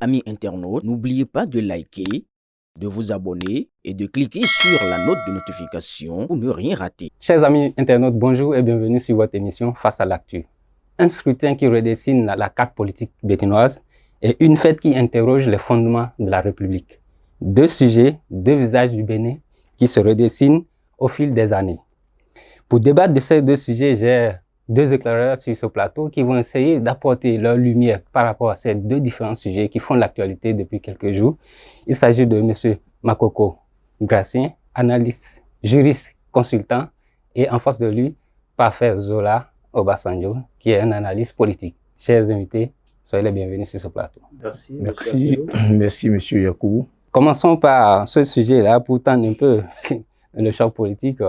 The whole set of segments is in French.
Amis internautes, n'oubliez pas de liker, de vous abonner et de cliquer sur la note de notification pour ne rien rater. Chers amis internautes, bonjour et bienvenue sur votre émission Face à l'actu. Un scrutin qui redessine la carte politique béninoise et une fête qui interroge les fondements de la République. Deux sujets, deux visages du Bénin qui se redessinent au fil des années. Pour débattre de ces deux sujets, j'ai deux éclaireurs sur ce plateau qui vont essayer d'apporter leur lumière par rapport à ces deux différents sujets qui font l'actualité depuis quelques jours. Il s'agit de M. Makoko Gracien, analyste, juriste, consultant, et en face de lui, Parfait Zola Obasanjo, qui est un analyste politique. Chers invités, soyez les bienvenus sur ce plateau. Merci, M. Yacoubou. Commençons par ce sujet-là pour tendre un peu le choc politique,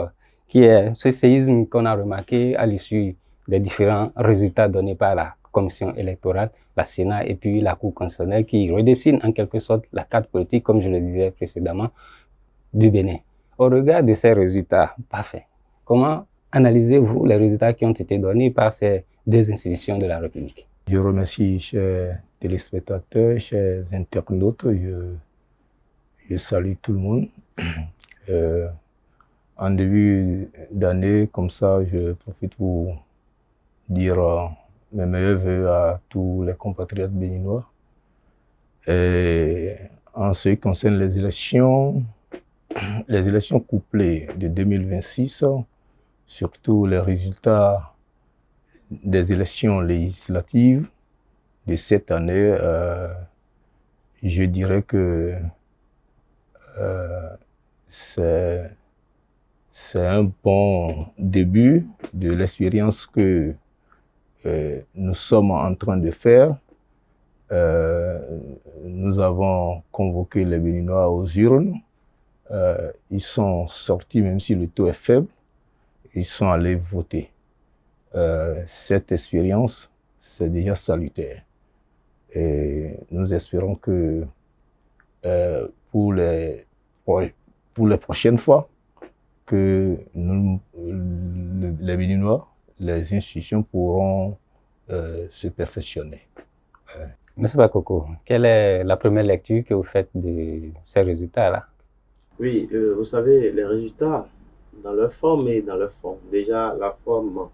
qui est ce séisme qu'on a remarqué à l'issue des différents résultats donnés par la commission électorale, la Sénat et puis la Cour constitutionnelle, qui redessine en quelque sorte la carte politique, comme je le disais précédemment, du Bénin. Au regard de ces résultats parfaits, comment analysez-vous les résultats qui ont été donnés par ces deux institutions de la République? Je remercie chers téléspectateurs, chers internautes, je salue tout le monde. En début d'année, comme ça, je profite pour dire mes meilleurs voeux à tous les compatriotes béninois. Et en ce qui concerne les élections couplées de 2026, surtout les résultats des élections législatives de cette année, je dirais que c'est un bon début de l'expérience que nous sommes en train de faire. Nous avons convoqué les Béninois aux urnes. Ils sont sortis, même si le taux est faible, ils sont allés voter. Cette expérience, c'est déjà salutaire. Et nous espérons que pour les prochaines fois, que les Béninois, les institutions pourront se perfectionner. Monsieur Bakoko, quelle est la première lecture que vous faites de ces résultats-là? Oui, vous savez, les résultats, dans leur forme et dans leur fond. Déjà, la forme,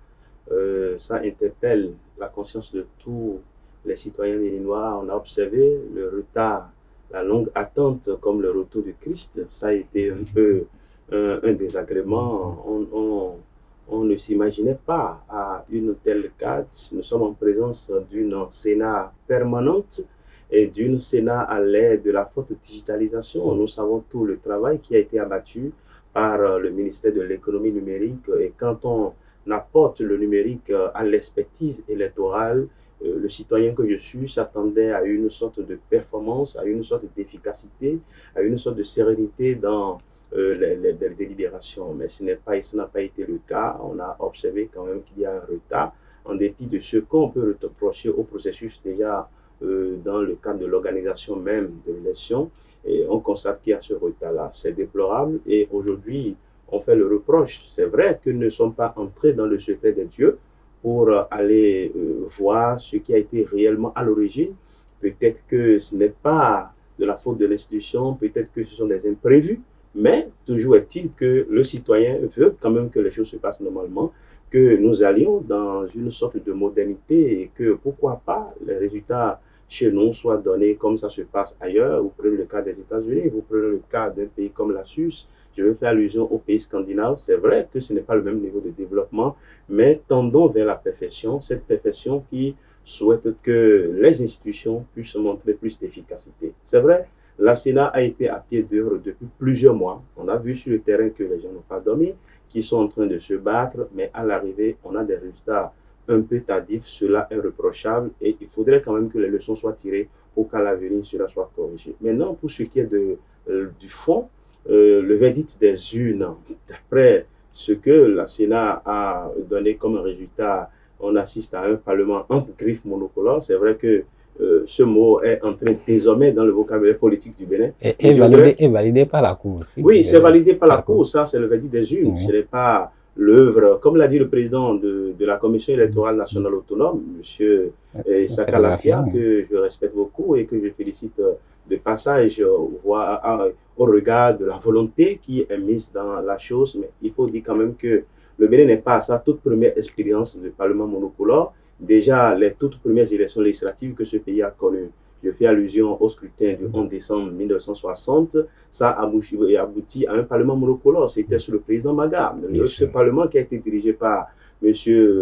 ça interpelle la conscience de tous les citoyens béninois. On a observé le retard, la longue attente comme le retour du Christ. Ça a été un peu un désagrément. On ne s'imaginait pas à une telle date. Nous sommes en présence d'une Sénat permanente et d'une Sénat à l'ère de la forte digitalisation. Nous savons tout le travail qui a été abattu par le ministère de l'économie numérique. Et quand on apporte le numérique à l'expertise électorale, le citoyen que je suis s'attendait à une sorte de performance, à une sorte d'efficacité, à une sorte de sérénité dans les délibérations. Mais ça n'a pas été le cas. On a observé quand même qu'il y a un retard, en dépit de ce qu'on peut reprocher au processus déjà dans le cadre de l'organisation même de l'élection. Et on constate qu'il y a ce retard-là. C'est déplorable et aujourd'hui, on fait le reproche. C'est vrai que nous ne sommes pas entrés dans le secret des dieux pour aller voir ce qui a été réellement à l'origine. Peut-être que ce n'est pas de la faute de l'institution, peut-être que ce sont des imprévus, mais toujours est-il que le citoyen veut quand même que les choses se passent normalement, que nous allions dans une sorte de modernité et que pourquoi pas les résultats chez nous soient donnés comme ça se passe ailleurs. Vous prenez le cas des États-Unis, vous prenez le cas d'un pays comme la Suisse. Je vais faire allusion aux pays scandinaves. C'est vrai que ce n'est pas le même niveau de développement, mais tendons vers la perfection, cette perfection qui souhaite que les institutions puissent montrer plus d'efficacité. C'est vrai, la Sénat a été à pied d'œuvre depuis plusieurs mois. On a vu sur le terrain que les gens n'ont pas dormi, qu'ils sont en train de se battre, mais à l'arrivée, on a des résultats un peu tardifs. Cela est reprochable et il faudrait quand même que les leçons soient tirées pour qu'à l'avenir, cela soit corrigé. Maintenant, pour ce qui est du fond, le verdict des urnes, d'après ce que la Sénat a donné comme résultat, on assiste à un parlement entre griffes monocolores. C'est vrai que ce mot est entré désormais dans le vocabulaire politique du Bénin. Et validé par la Cour aussi. Oui, c'est validé par la Cour, ça c'est le verdict des urnes. Oui. Ce n'est pas l'œuvre, comme l'a dit le président de la Commission électorale nationale autonome, M. Issaka Lafia, que je respecte beaucoup et que je félicite de passage au regard de la volonté qui est mise dans la chose. Mais il faut dire quand même que le Bénin n'est pas à sa toute première expérience de parlement monocolore. Déjà, les toutes premières élections législatives que ce pays a connues, je fais allusion au scrutin du 11 décembre 1960, ça a abouti à un parlement monocolore. C'était sous le président Maga. Ce parlement qui a été dirigé par M.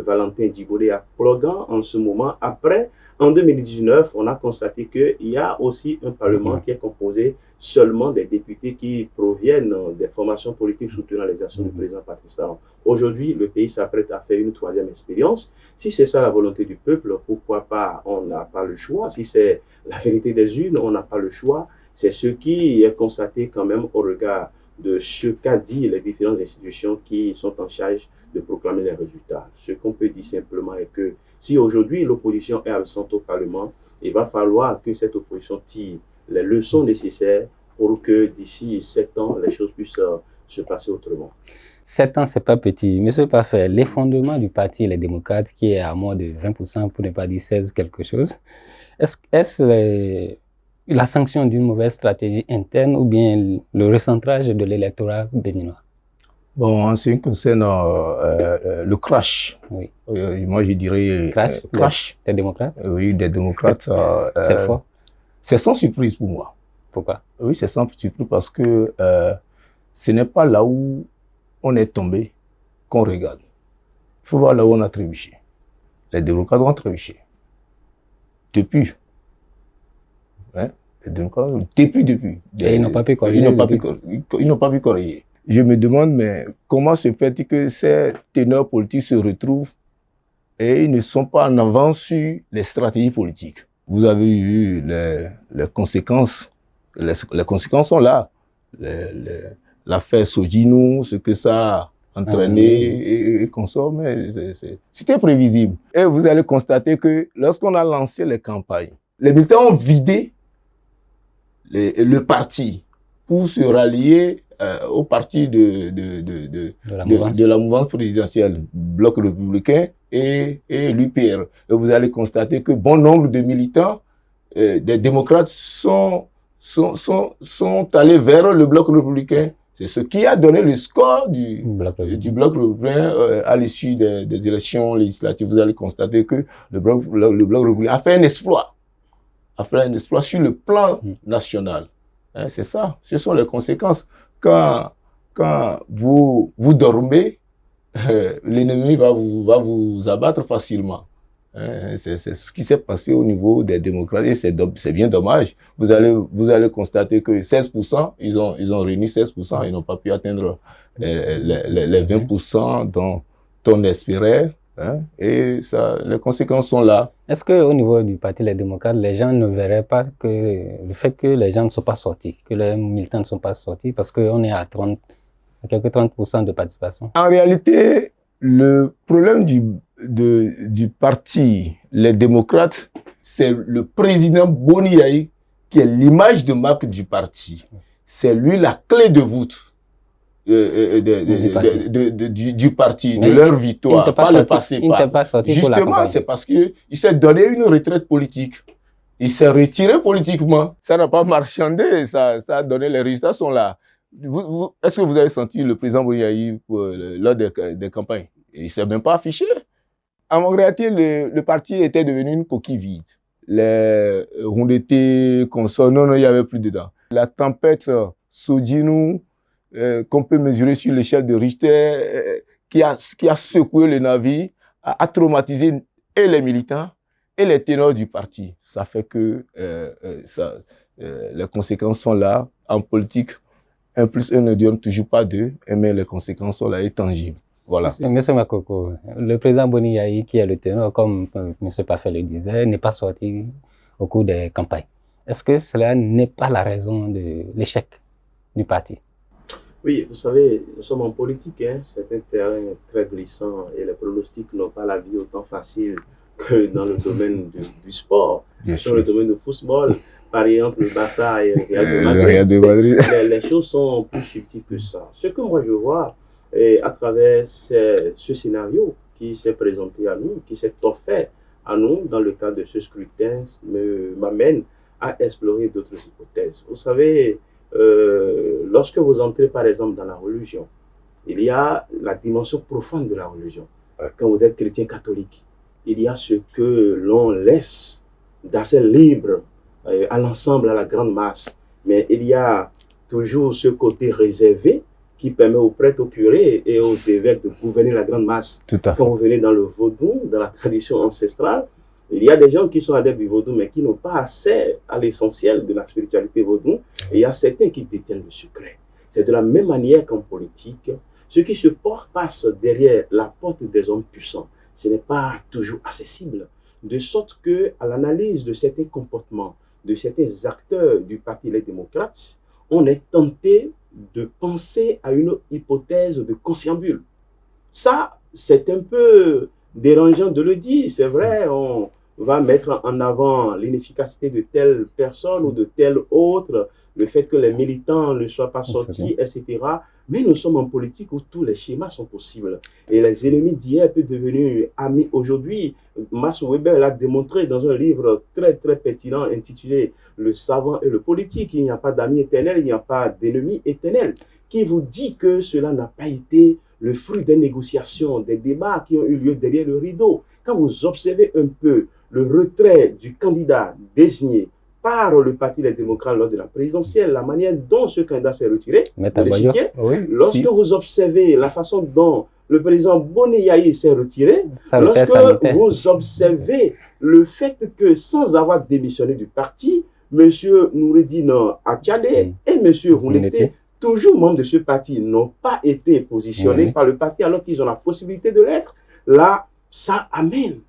Valentin Djibolé à Plogan en ce moment. Après, en 2019, on a constaté qu'il y a aussi un parlement qui est composé seulement des députés qui proviennent des formations politiques soutenant les actions du président Patrice Talon. Aujourd'hui, le pays s'apprête à faire une troisième expérience. Si c'est ça la volonté du peuple, pourquoi pas? On n'a pas le choix. Si c'est la vérité des urnes, on n'a pas le choix. C'est ce qui est constaté quand même au regard de ce qu'a dit les différentes institutions qui sont en charge de proclamer les résultats. Ce qu'on peut dire simplement est que si aujourd'hui l'opposition est absente au Parlement, il va falloir que cette opposition tire les leçons nécessaires pour que d'ici 7 ans, les choses puissent se passer autrement. 7 ans, c'est pas petit. Monsieur Parfait, l'effondrement du parti Les Démocrates, qui est à moins de 20%, pour ne pas dire 16 quelque chose, est-ce la sanction d'une mauvaise stratégie interne ou bien le recentrage de l'électorat béninois? Bon, en ce qui concerne le crash, oui. Moi je dirais crash des démocrates. Oui, des démocrates. C'est fort. C'est sans surprise pour moi. Pourquoi? Oui, c'est sans surprise parce que ce n'est pas là où on est tombé qu'on regarde. Il faut voir là où on a trébuché. Les démocrates ont trébuché. Depuis. Hein? Les démocrates, depuis. Et ils n'ont pas pu corriger. Ils n'ont pas pu corriger. Je me demande, mais comment se fait-il que ces ténors politiques se retrouvent et ils ne sont pas en avance sur les stratégies politiques? Vous avez vu les conséquences. Les conséquences sont là. L'affaire Sogino, ce que ça a entraîné et consort, mais c'était prévisible. Et vous allez constater que lorsqu'on a lancé les campagnes, les militants ont vidé le parti pour se rallier au parti de la mouvance présidentielle, Bloc républicain et l'UPR. Et vous allez constater que bon nombre de militants des démocrates sont allés vers le Bloc républicain. C'est ce qui a donné le score du Bloc républicain à l'issue des élections législatives. Vous allez constater que le Bloc républicain a fait un exploit. Sur le plan national. Hein, c'est ça. Ce sont les conséquences. Quand vous dormez, l'ennemi va vous abattre facilement. Hein, c'est ce qui s'est passé au niveau des démocrates et c'est bien dommage. Vous allez constater que 16%, ils ont réuni 16%, ils n'ont pas pu atteindre les 20% dont on espérait. Hein, et ça, les conséquences sont là. Est-ce qu'au niveau du Parti Les Démocrates, les gens ne verraient pas que le fait que les gens ne sont pas sortis, que les militants ne sont pas sortis, parce qu'on est à quelques 30% de participation? En réalité, le problème du Parti Les Démocrates, c'est le président Boni Yayi qui est l'image de marque du parti. C'est lui la clé de voûte. Du parti, de leur victoire, pas le passé. Justement, c'est parce qu'il s'est donné une retraite politique. Il s'est retiré politiquement. Ça n'a pas marchandé, ça a donné, les résultats sont là. Est-ce que vous avez senti le président Bouniaï lors des campagnes? Il ne s'est même pas affiché. En réalité, le parti était devenu une coquille vide. Les Rondété, consorts, non, il n'y avait plus dedans. La tempête Sodjinou, qu'on peut mesurer sur l'échelle de Richter, qui a secoué le navire, a traumatisé et les militants et les ténors du parti. Ça fait que les conséquences sont là. En politique, 1 + 1 ne donne toujours pas 2, mais les conséquences sont là et tangibles. Voilà. Monsieur Makoko, le président Boni Yayi, qui est le ténor, comme M. Parfait le disait, n'est pas sorti au cours des campagnes. Est-ce que cela n'est pas la raison de l'échec du parti? Oui, vous savez, nous sommes en politique, hein. C'est un terrain très glissant et les pronostics n'ont pas la vie autant facile que dans le domaine du sport. Dans le domaine du football, pareil entre le Barça et le Real de Madrid. Les choses sont plus subtiles que ça. Ce que moi je vois et à travers ce scénario qui s'est présenté à nous, qui s'est offert à nous dans le cadre de ce scrutin, m'amène à explorer d'autres hypothèses. Vous savez, lorsque vous entrez par exemple dans la religion, il y a la dimension profane de la religion. Quand vous êtes chrétien catholique, il y a ce que l'on laisse d'assez libre à l'ensemble, à la grande masse. Mais il y a toujours ce côté réservé qui permet aux prêtres, aux curés et aux évêques de gouverner la grande masse. Tout à fait. Quand vous venez dans le vaudou, dans la tradition ancestrale, il y a des gens qui sont adeptes du vaudou, mais qui n'ont pas accès à l'essentiel de la spiritualité vaudou. Et il y a certains qui détiennent le secret. C'est de la même manière qu'en politique, ce qui se passe derrière la porte des hommes puissants, ce n'est pas toujours accessible. De sorte qu'à l'analyse de certains comportements, de certains acteurs du Parti Les Démocrates, on est tenté de penser à une hypothèse de conciliabule. Ça, c'est un peu dérangeant de le dire. C'est vrai, on va mettre en avant l'inefficacité de telle personne ou de telle autre, le fait que les militants ne soient pas sortis, etc. Mais nous sommes en politique où tous les schémas sont possibles. Et les ennemis d'hier peuvent devenir amis aujourd'hui. Max Weber l'a démontré dans un livre très, très pertinent intitulé « Le savant et le politique ». Il n'y a pas d'amis éternels, il n'y a pas d'ennemis éternels. Qui vous dit que cela n'a pas été le fruit des négociations, des débats qui ont eu lieu derrière le rideau. Quand vous observez un peu le retrait du candidat désigné par le Parti des démocrates lors de la présidentielle, la manière dont ce candidat s'est retiré de l'échiquier, lorsque vous observez la façon dont le président Boné-Yaï s'est retiré, lorsque vous observez le fait que sans avoir démissionné du parti, M. Noureddine Attiade et M. Rouleté, toujours membres de ce parti, n'ont pas été positionnés par le parti alors qu'ils ont la possibilité de l'être, là, ça amène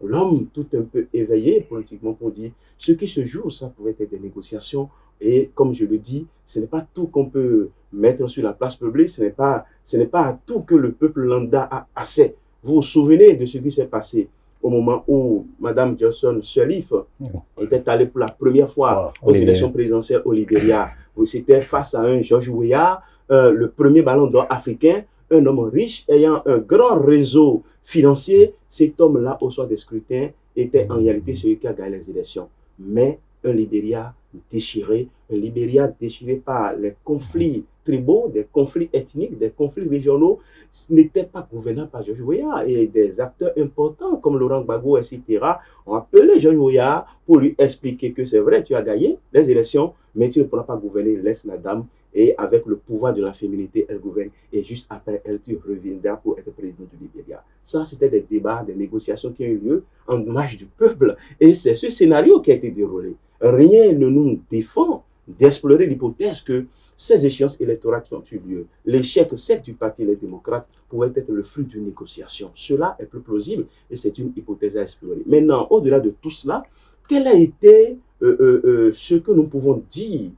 l'homme tout un peu éveillé politiquement pour dire ce qui se joue, ça pouvait être des négociations. Et comme je le dis, ce n'est pas tout qu'on peut mettre sur la place publique, ce n'est pas à tout que le peuple lambda a accès. Vous vous souvenez de ce qui s'est passé au moment où Mme Johnson Sirleaf était allée pour la première fois aux élections présidentielles au Libéria. C'était face à un George Weah, le premier ballon d'or africain, un homme riche ayant un grand réseau financier. Cet homme-là, au soir des scrutins, était en réalité celui qui a gagné les élections. Mais un Libéria déchiré par les conflits tribaux, des conflits ethniques, des conflits régionaux, n'était pas gouverné par George Weah. Et des acteurs importants comme Laurent Gbagbo, etc., ont appelé George Weah pour lui expliquer que c'est vrai, tu as gagné les élections, mais tu ne pourras pas gouverner, laisse la dame. Et avec le pouvoir de la féminité, elle gouverne. Et juste après, elle, tu reviendras pour être président du Libéria. Ça, c'était des débats, des négociations qui ont eu lieu en marge du peuple. Et c'est ce scénario qui a été déroulé. Rien ne nous défend d'explorer l'hypothèse que ces échéances électorales qui ont eu lieu, l'échec sec du Parti Les Démocrates, pouvait être le fruit d'une négociation. Cela est plus plausible et c'est une hypothèse à explorer. Maintenant, au-delà de tout cela, quel a été ce que nous pouvons dire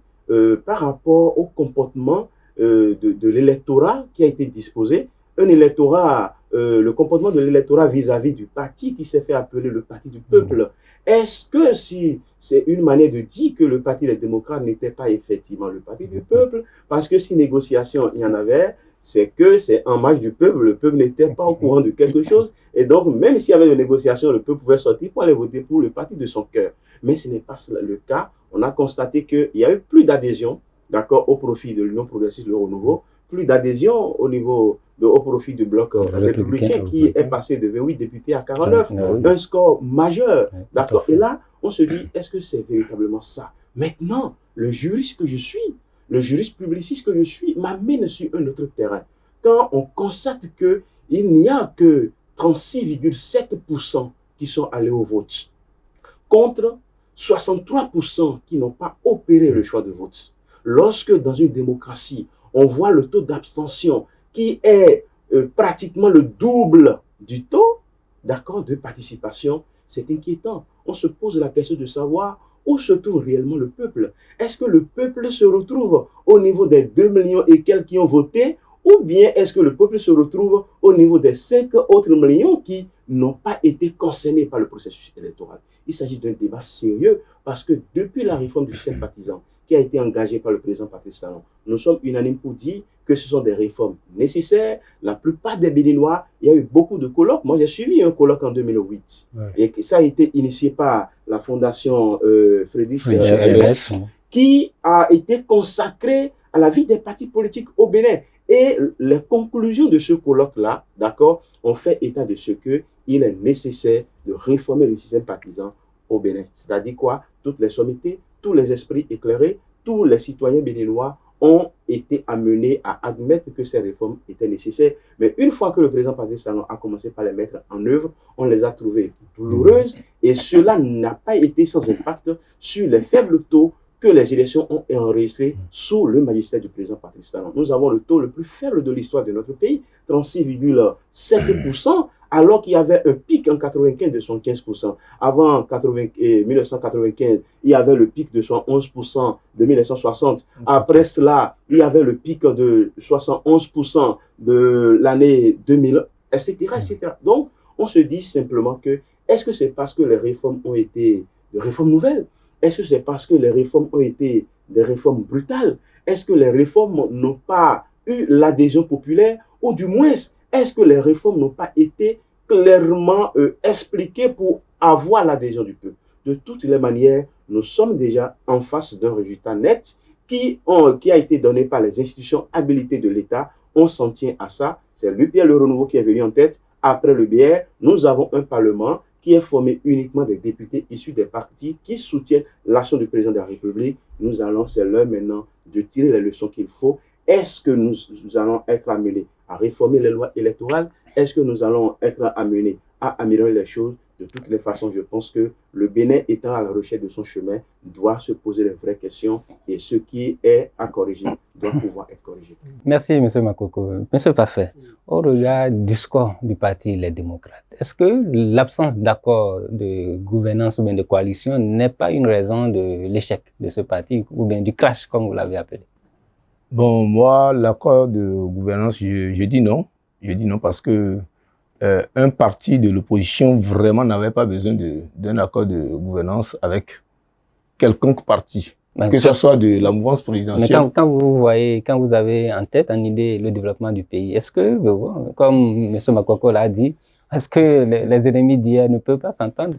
par rapport au comportement de l'électorat qui a été disposé, un électorat, le comportement de l'électorat vis-à-vis du parti qui s'est fait appeler le parti du peuple. Est-ce que si c'est une manière de dire que le Parti des démocrates n'était pas effectivement le parti du peuple, parce que si négociation il y en avait, c'est que c'est en marge du peuple, le peuple n'était pas au courant de quelque chose, et donc même s'il y avait des négociations, le peuple pouvait sortir pour aller voter pour le parti de son cœur. Mais ce n'est pas le cas. On a constaté qu'il y a eu plus d'adhésion, d'accord, au profit de l'Union progressiste, le Renouveau, plus d'adhésion au profit du bloc républicain qui est passé de 28 députés à 49, un score majeur, d'accord. Et là, on se dit, est-ce que c'est véritablement ça? Maintenant, le juriste que je suis, le juriste publiciste que je suis, m'amène sur un autre terrain. Quand on constate qu'il n'y a que 36,7% qui sont allés au vote, contre 63% qui n'ont pas opéré le choix de vote. Lorsque dans une démocratie, on voit le taux d'abstention qui est pratiquement le double du taux, d'accord, de participation, c'est inquiétant. On se pose la question de savoir où se trouve réellement le peuple. Est-ce que le peuple se retrouve au niveau des 2 millions et quelques qui ont voté, ou bien est-ce que le peuple se retrouve au niveau des 5 autres millions qui n'ont pas été concernés par le processus électoral? Il s'agit d'un débat sérieux parce que depuis la réforme du sympathisant qui a été engagée par le président Patrice Talon, nous sommes unanimes pour dire que ce sont des réformes nécessaires. La plupart des Béninois, il y a eu beaucoup de colloques. Moi, j'ai suivi un colloque en 2008. Ouais. Et ça a été initié par la fondation Friedrich Ebert, qui a été consacré à la vie des partis politiques au Bénin. Et les conclusions de ce colloque-là, d'accord, ont fait état de ce qu'il est nécessaire de réformer le système partisan au Bénin. C'est-à-dire quoi? Toutes les sommités, tous les esprits éclairés, tous les citoyens béninois ont été amenés à admettre que ces réformes étaient nécessaires. Mais une fois que le président Patrice Talon a commencé par les mettre en œuvre, on les a trouvées douloureuses et cela n'a pas été sans impact sur les faibles taux que les élections ont enregistrés sous le magistère du président Patrice Talon. Nous avons le taux le plus faible de l'histoire de notre pays, 36,7%, alors qu'il y avait un pic en 95 de 75%. Avant 1995, il y avait le pic de 71% de 1960. Après cela, il y avait le pic de 71% de l'année 2000, etc., etc. Donc, on se dit simplement que, est-ce que c'est parce que les réformes ont été des réformes nouvelles? Est-ce que c'est parce que les réformes ont été des réformes brutales? Est-ce que les réformes n'ont pas eu l'adhésion populaire? Ou du moins, est-ce que les réformes n'ont pas été clairement expliquées pour avoir l'adhésion du peuple? De toutes les manières, nous sommes déjà en face d'un résultat net qui a été donné par les institutions habilitées de l'État. On s'en tient à ça. C'est l'UPR Le Renouveau qui est venu en tête. Après le BR, nous avons un Parlement qui est formé uniquement des députés issus des partis qui soutiennent l'action du président de la République. Nous allons, c'est l'heure maintenant de tirer les leçons qu'il faut. Est-ce que nous allons être amenés à réformer les lois électorales? Est-ce que nous allons être amenés à améliorer les choses? De toutes les façons, je pense que le Bénin étant à la recherche de son chemin doit se poser les vraies questions et ce qui est à corriger doit pouvoir être corrigé. Merci, M. Makoko. M. Parfait, au regard du score du parti Les Démocrates, est-ce que l'absence d'accord de gouvernance ou bien de coalition n'est pas une raison de l'échec de ce parti ou bien du crash, comme vous l'avez appelé? Bon, moi, l'accord de gouvernance, je dis non. Je dis non parce que un parti de l'opposition vraiment n'avait pas besoin d'un accord de gouvernance avec quelconque parti, que ce soit de la mouvance présidentielle. Mais quand vous avez en tête en idée le développement du pays, est-ce que, comme M. Makoko l'a dit, est-ce que les ennemis d'hier ne peuvent pas s'entendre?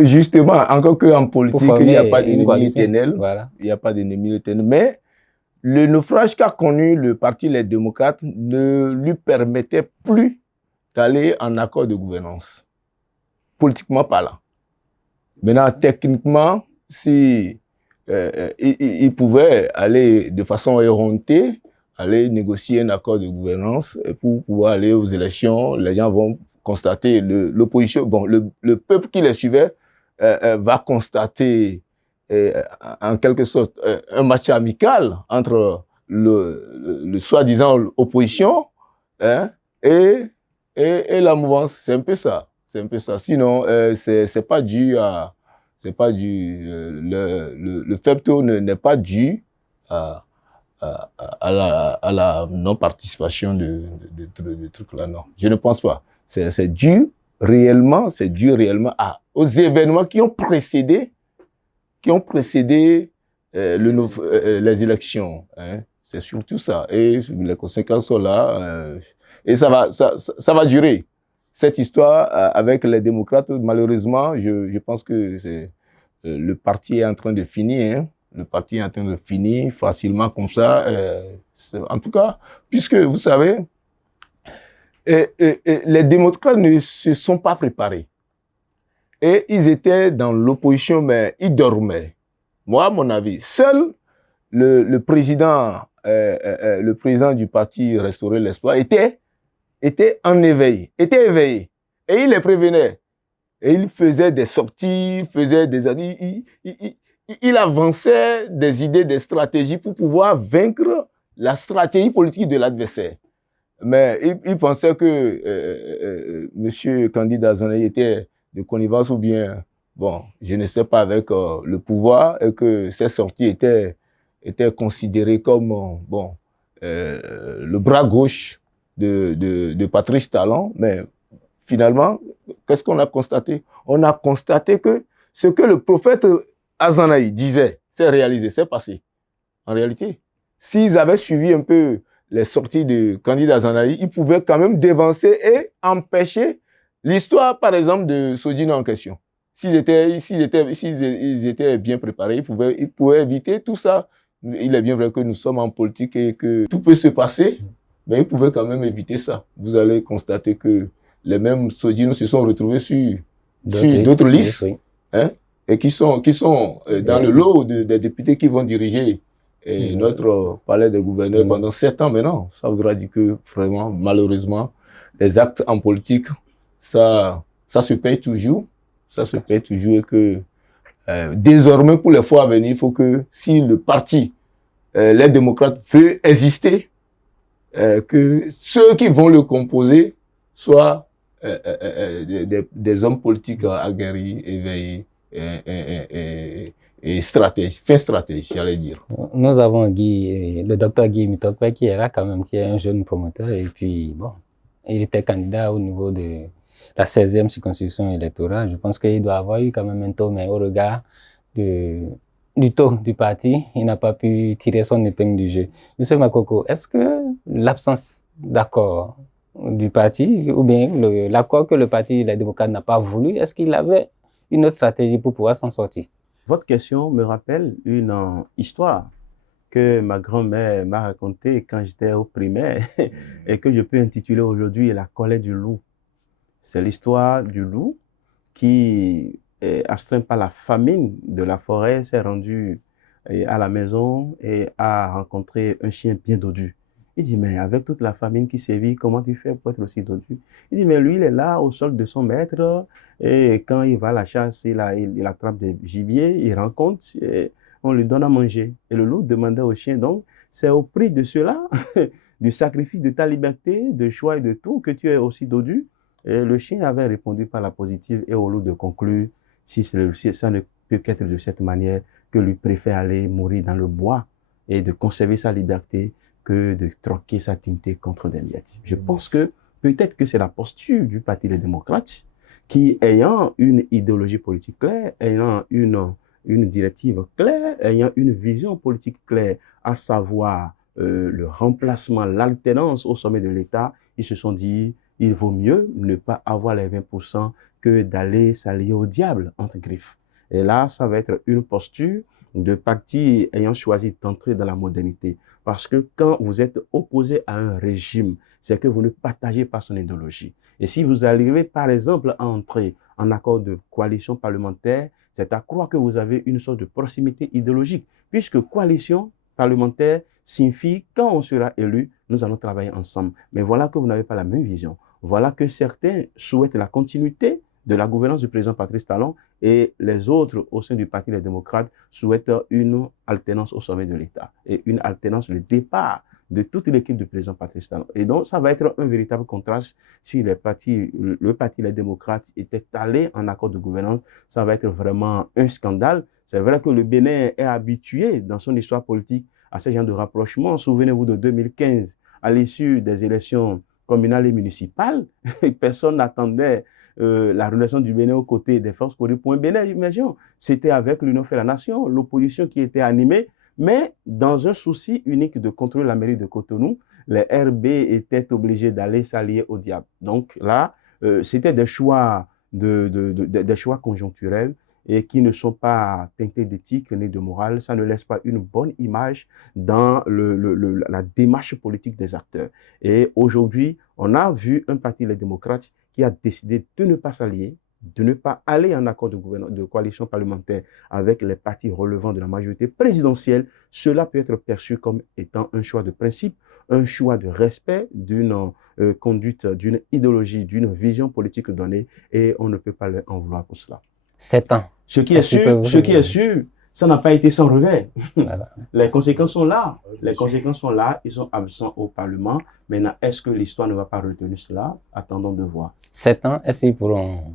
Justement, encore qu'en politique, il n'y a pas d'ennemi éternel. Voilà. Il n'y a pas d'ennemi éternel. Mais le naufrage qu'a connu le parti Les Démocrates ne lui permettait plus d'aller en accord de gouvernance, politiquement parlant. Maintenant, techniquement, si il pouvait aller de façon éhontée, aller négocier un accord de gouvernance et pour pouvoir aller aux élections, les gens vont constater, l'opposition, bon, le peuple qui les suivait va constater en quelque sorte un match amical entre le soi-disant opposition et la mouvance. C'est un peu ça. C'est un peu ça. Sinon, c'est pas dû à... C'est pas dû... le faible taux n'est pas dû à la non-participation de trucs là, non. Je ne pense pas. C'est dû réellement aux événements qui ont précédé les élections. Hein. C'est surtout ça. Et les conséquences sont là. Et ça va durer. Cette histoire avec les démocrates, malheureusement, je pense que le parti est en train de finir. Hein. Le parti est en train de finir facilement comme ça. En tout cas, puisque vous savez, les démocrates ne se sont pas préparés. Et ils étaient dans l'opposition, mais ils dormaient. Moi, à mon avis, seul le président du parti Restaurer l'Espoir était en éveil, était éveillé. Et il les prévenait. Et il faisait des sorties, il avançait des idées, des stratégies pour pouvoir vaincre la stratégie politique de l'adversaire. Mais il pensait que M. Candidat Azanaï était de connivence ou bien, bon, je ne sais pas, avec le pouvoir et que ces sorties étaient considérées comme, le bras gauche de Patrice Talon. Mais finalement, qu'est-ce qu'on a constaté? On a constaté que ce que le prophète Azanaï disait, c'est réalisé, c'est passé. En réalité, s'ils avaient suivi un peu les sorties de candidats Zanali, ils pouvaient quand même dévancer et empêcher l'histoire, par exemple, de Sodino en question. S'ils étaient bien préparés, ils pouvaient éviter tout ça. Il est bien vrai que nous sommes en politique et que tout peut se passer, mais ils pouvaient quand même éviter ça. Vous allez constater que les mêmes Sodino se sont retrouvés sur d'autres listes, oui. Hein, et qui sont dans le lot des députés qui vont diriger notre palais des gouverneurs pendant 7 ans maintenant. Ça voudra dire que vraiment, malheureusement, les actes en politique, ça se paye toujours. Ça se paye toujours et que désormais, pour les fois à venir, il faut que si le parti, les démocrates, veut exister, que ceux qui vont le composer soient des hommes politiques aguerris, éveillés et stratèges, fin stratège, j'allais dire. Nous avons Guy, le docteur Guy Mitokpe qui est là quand même, qui est un jeune promoteur et puis bon, il était candidat au niveau de la 16e circonscription électorale. Je pense qu'il doit avoir eu quand même un taux, mais au regard du taux du parti, il n'a pas pu tirer son épingle du jeu. Monsieur Makoko, est-ce que l'absence d'accord du parti, ou bien l'accord que le parti, les démocrates, n'a pas voulu, est-ce qu'il avait une autre stratégie pour pouvoir s'en sortir? Votre question me rappelle une histoire que ma grand-mère m'a racontée quand j'étais au primaire et que je peux intituler aujourd'hui « La colère du loup ». C'est l'histoire du loup qui, astreint par la famine de la forêt, s'est rendu à la maison et a rencontré un chien bien dodu. Il dit, mais avec toute la famine qui sévit, comment tu fais pour être aussi dodu? Il dit, mais lui, il est là au sol de son maître et quand il va à la chasse, il attrape des gibiers, il rencontre et on lui donne à manger. Et le loup demandait au chien, donc, c'est au prix de cela, du sacrifice de ta liberté, de choix et de tout, que tu es aussi dodu. Et le chien avait répondu par la positive et au loup de conclure, si ça ne peut qu'être de cette manière, que lui préfère aller mourir dans le bois et de conserver sa liberté que de troquer sa dignité contre des miettes. Je pense que peut-être que c'est la posture du Parti des démocrates qui, ayant une idéologie politique claire, ayant une directive claire, ayant une vision politique claire, à savoir le remplacement, l'alternance au sommet de l'État, ils se sont dit, il vaut mieux ne pas avoir les 20% que d'aller s'allier au diable, entre griffes. Et là, ça va être une posture de parti ayant choisi d'entrer dans la modernité. Parce que quand vous êtes opposé à un régime, c'est que vous ne partagez pas son idéologie. Et si vous arrivez, par exemple, à entrer en accord de coalition parlementaire, c'est à croire que vous avez une sorte de proximité idéologique, puisque coalition parlementaire signifie quand on sera élu, nous allons travailler ensemble. Mais voilà que vous n'avez pas la même vision. Voilà que certains souhaitent la continuité de la gouvernance du président Patrice Talon et les autres au sein du Parti des démocrates souhaitent une alternance au sommet de l'État et une alternance, le départ de toute l'équipe du président Patrice Talon. Et donc, ça va être un véritable contraste si le Parti des démocrates était allé en accord de gouvernance. Ça va être vraiment un scandale. C'est vrai que le Bénin est habitué dans son histoire politique à ce genre de rapprochement. Souvenez-vous de 2015, à l'issue des élections communales et municipales, personne n'attendait la renaissance du Bénin aux côtés des forces pour un Bénin émergent. C'était avec l'Union fait la nation, l'opposition qui était animée, mais dans un souci unique de contrôler la mairie de Cotonou, les RB étaient obligés d'aller s'allier au diable. Donc là, c'était des choix, des choix conjoncturels et qui ne sont pas teintés d'éthique ni de morale. Ça ne laisse pas une bonne image dans la démarche politique des acteurs. Et aujourd'hui, on a vu un parti, les démocrates, qui a décidé de ne pas s'allier, de ne pas aller en accord de coalition parlementaire avec les partis relevant de la majorité présidentielle. Cela peut être perçu comme étant un choix de principe, un choix de respect d'une conduite, d'une idéologie, d'une vision politique donnée, et on ne peut pas leur en vouloir pour cela. 7 ans. Ce qui est sûr, ça n'a pas été sans revers. Voilà. Les conséquences sont là. Les conséquences sont là. Ils sont absents au Parlement. Maintenant, est-ce que l'histoire ne va pas retenir cela? Attendons de voir. 7 ans, est-ce qu'ils pourront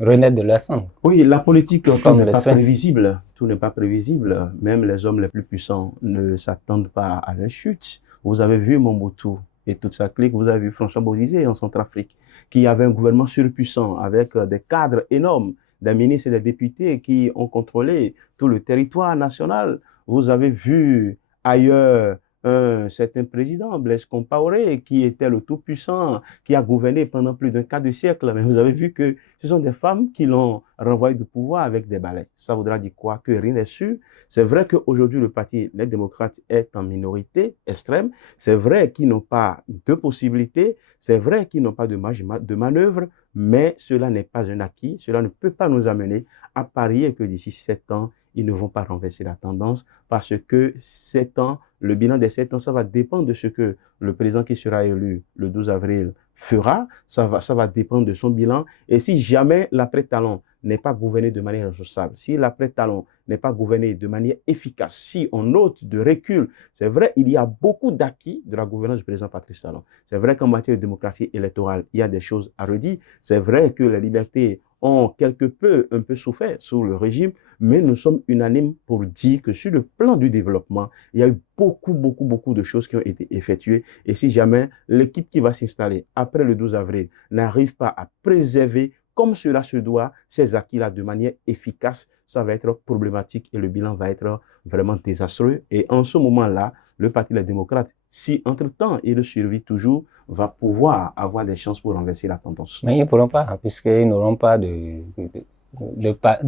renaître de leur sang? Oui, la politique, tout n'est pas prévisible. Tout n'est pas prévisible. Même les hommes les plus puissants ne s'attendent pas à la chute. Vous avez vu Mobutu et toute sa clique. Vous avez vu François Bozizé en Centrafrique, qui avait un gouvernement surpuissant avec des cadres énormes, des ministres et des députés qui ont contrôlé tout le territoire national. Vous avez vu ailleurs un certain président, Blaise Compaoré, qui était le tout-puissant, qui a gouverné pendant plus d'un quart de siècle. Mais vous avez vu que ce sont des femmes qui l'ont renvoyé du pouvoir avec des balais. Ça voudra dire quoi? Que rien n'est sûr. C'est vrai qu'aujourd'hui, le Parti Les Démocrates est en minorité extrême. C'est vrai qu'ils n'ont pas de possibilités. C'est vrai qu'ils n'ont pas de marge de manœuvre. Mais cela n'est pas un acquis. Cela ne peut pas nous amener à parier que d'ici 7 ans, ils ne vont pas renverser la tendance parce que 7 ans, le bilan des 7 ans, ça va dépendre de ce que le président qui sera élu le 12 avril fera. Ça va dépendre de son bilan. Et si jamais l'après-talon n'est pas gouverné de manière responsable, si l'après-talon n'est pas gouverné de manière efficace, si on note de recul, c'est vrai, il y a beaucoup d'acquis de la gouvernance du président Patrice Talon. C'est vrai qu'en matière de démocratie électorale, il y a des choses à redire. C'est vrai que les libertés ont quelque peu, un peu souffert sous le régime, mais nous sommes unanimes pour dire que sur le plan du développement, il y a eu beaucoup de choses qui ont été effectuées. Et si jamais l'équipe qui va s'installer après le 12 avril n'arrive pas à préserver comme cela se doit ces acquis-là de manière efficace, ça va être problématique et le bilan va être vraiment désastreux. Et en ce moment-là, le Parti des démocrates, si entre-temps il survit toujours, va pouvoir avoir des chances pour renverser la tendance. Mais ils ne pourront pas, puisqu'ils n'auront pas de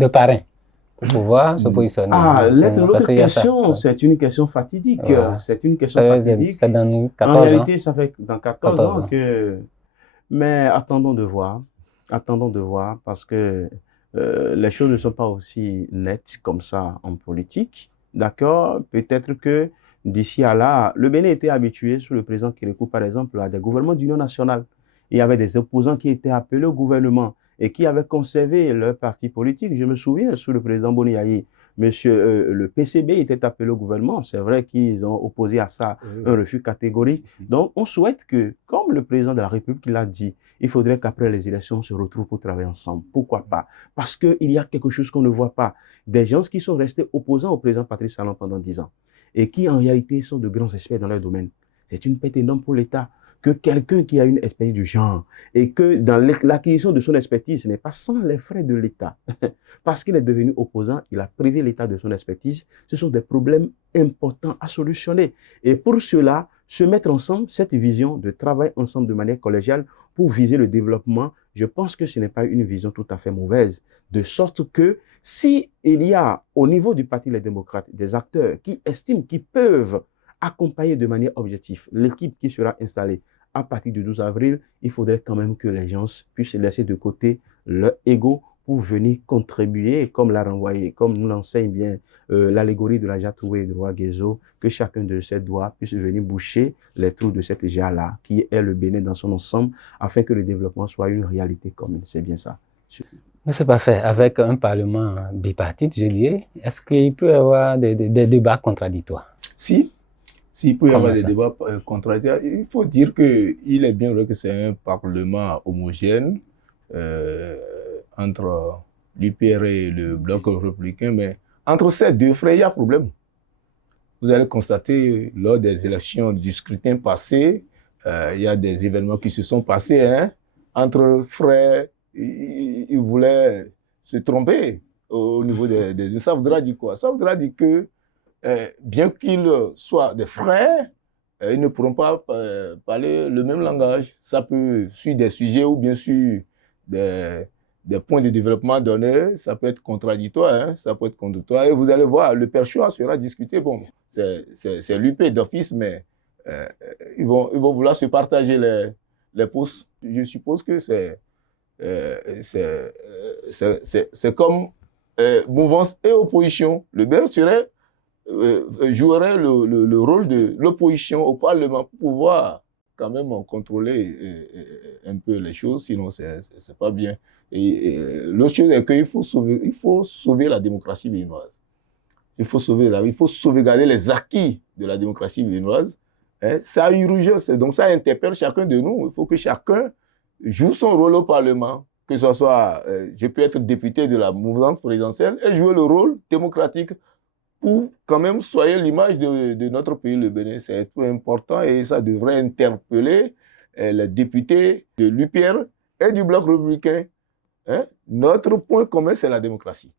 parrain pour pouvoir se positionner. L'autre question, c'est une question fatidique. Ouais. C'est une question fatidique. C'est dans 14 ans. En réalité, ça fait dans 14 ans que... Mais attendons de voir. Attendons de voir parce que les choses ne sont pas aussi nettes comme ça en politique. D'accord? Peut-être que d'ici à là, le Bénin était habitué sous le président Kérékou, par exemple, à des gouvernements d'union nationale. Il y avait des opposants qui étaient appelés au gouvernement et qui avaient conservé leur parti politique. Je me souviens, sous le président Boniaï, le PCB était appelé au gouvernement. C'est vrai qu'ils ont opposé à ça un refus catégorique. Donc, on souhaite que, comme le président de la République l'a dit, il faudrait qu'après les élections, on se retrouve pour travailler ensemble. Pourquoi pas? Parce qu'il y a quelque chose qu'on ne voit pas. Des gens qui sont restés opposants au président Patrice Talon pendant 10 ans et qui, en réalité, sont de grands experts dans leur domaine. C'est une perte énorme pour l'État que quelqu'un qui a une expertise du genre et que dans l'acquisition de son expertise, ce n'est pas sans les frais de l'État. Parce qu'il est devenu opposant, il a privé l'État de son expertise. Ce sont des problèmes importants à solutionner. Et pour cela, se mettre ensemble, cette vision de travail ensemble de manière collégiale pour viser le développement, je pense que ce n'est pas une vision tout à fait mauvaise. De sorte que si il y a au niveau du Parti des démocrates des acteurs qui estiment qu'ils peuvent accompagner de manière objective l'équipe qui sera installée à partir du 12 avril, il faudrait quand même que les gens puissent laisser de côté leur ego pour venir contribuer, comme l'a renvoyé, comme nous l'enseigne bien l'allégorie de la Jatoué et de Roi Guézo, que chacun de ces doigts puisse venir boucher les trous de cette GA-là, qui est le Bénin dans son ensemble, afin que le développement soit une réalité commune. C'est bien ça. Mais c'est pas fait. Avec un parlement bipartite, je dirais, est-ce qu'il peut y avoir des débats contradictoires? S'il peut y avoir des débats contradictoires, il faut dire qu'il est bien vrai que c'est un parlement homogène entre l'UPR et le bloc républicain, mais entre ces deux frères, il y a problème. Vous allez constater lors des élections du scrutin passé, il y a des événements qui se sont passés entre frères. Ils voulaient se tromper au niveau des... Ça voudra dire quoi? Ça voudra dire que bien qu'ils soient des frères, ils ne pourront pas parler le même langage. Ça peut, sur des sujets ou bien sur des points de développement donnés, ça peut être contradictoire. Ça peut être contradictoire. Et vous allez voir, le perchoir sera discuté. Bon, c'est l'UP d'office, mais ils vont vouloir se partager les postes. Je suppose que c'est comme mouvance et opposition. Le BER jouerait le rôle de l'opposition au Parlement pour pouvoir quand même contrôler un peu les choses, sinon c'est pas bien. Et l'autre chose est qu'il faut sauver la démocratie béninoise. Il faut sauvegarder les acquis de la démocratie béninoise. Ça urge, donc ça interpelle chacun de nous. Il faut que chacun joue son rôle au Parlement, que ce soit, je peux être député de la mouvance présidentielle et jouer le rôle démocratique pour quand même soigner l'image de notre pays, le Bénin. C'est tout important et ça devrait interpeller les députés de l'UPR et du Bloc républicain. Notre point commun, c'est la démocratie.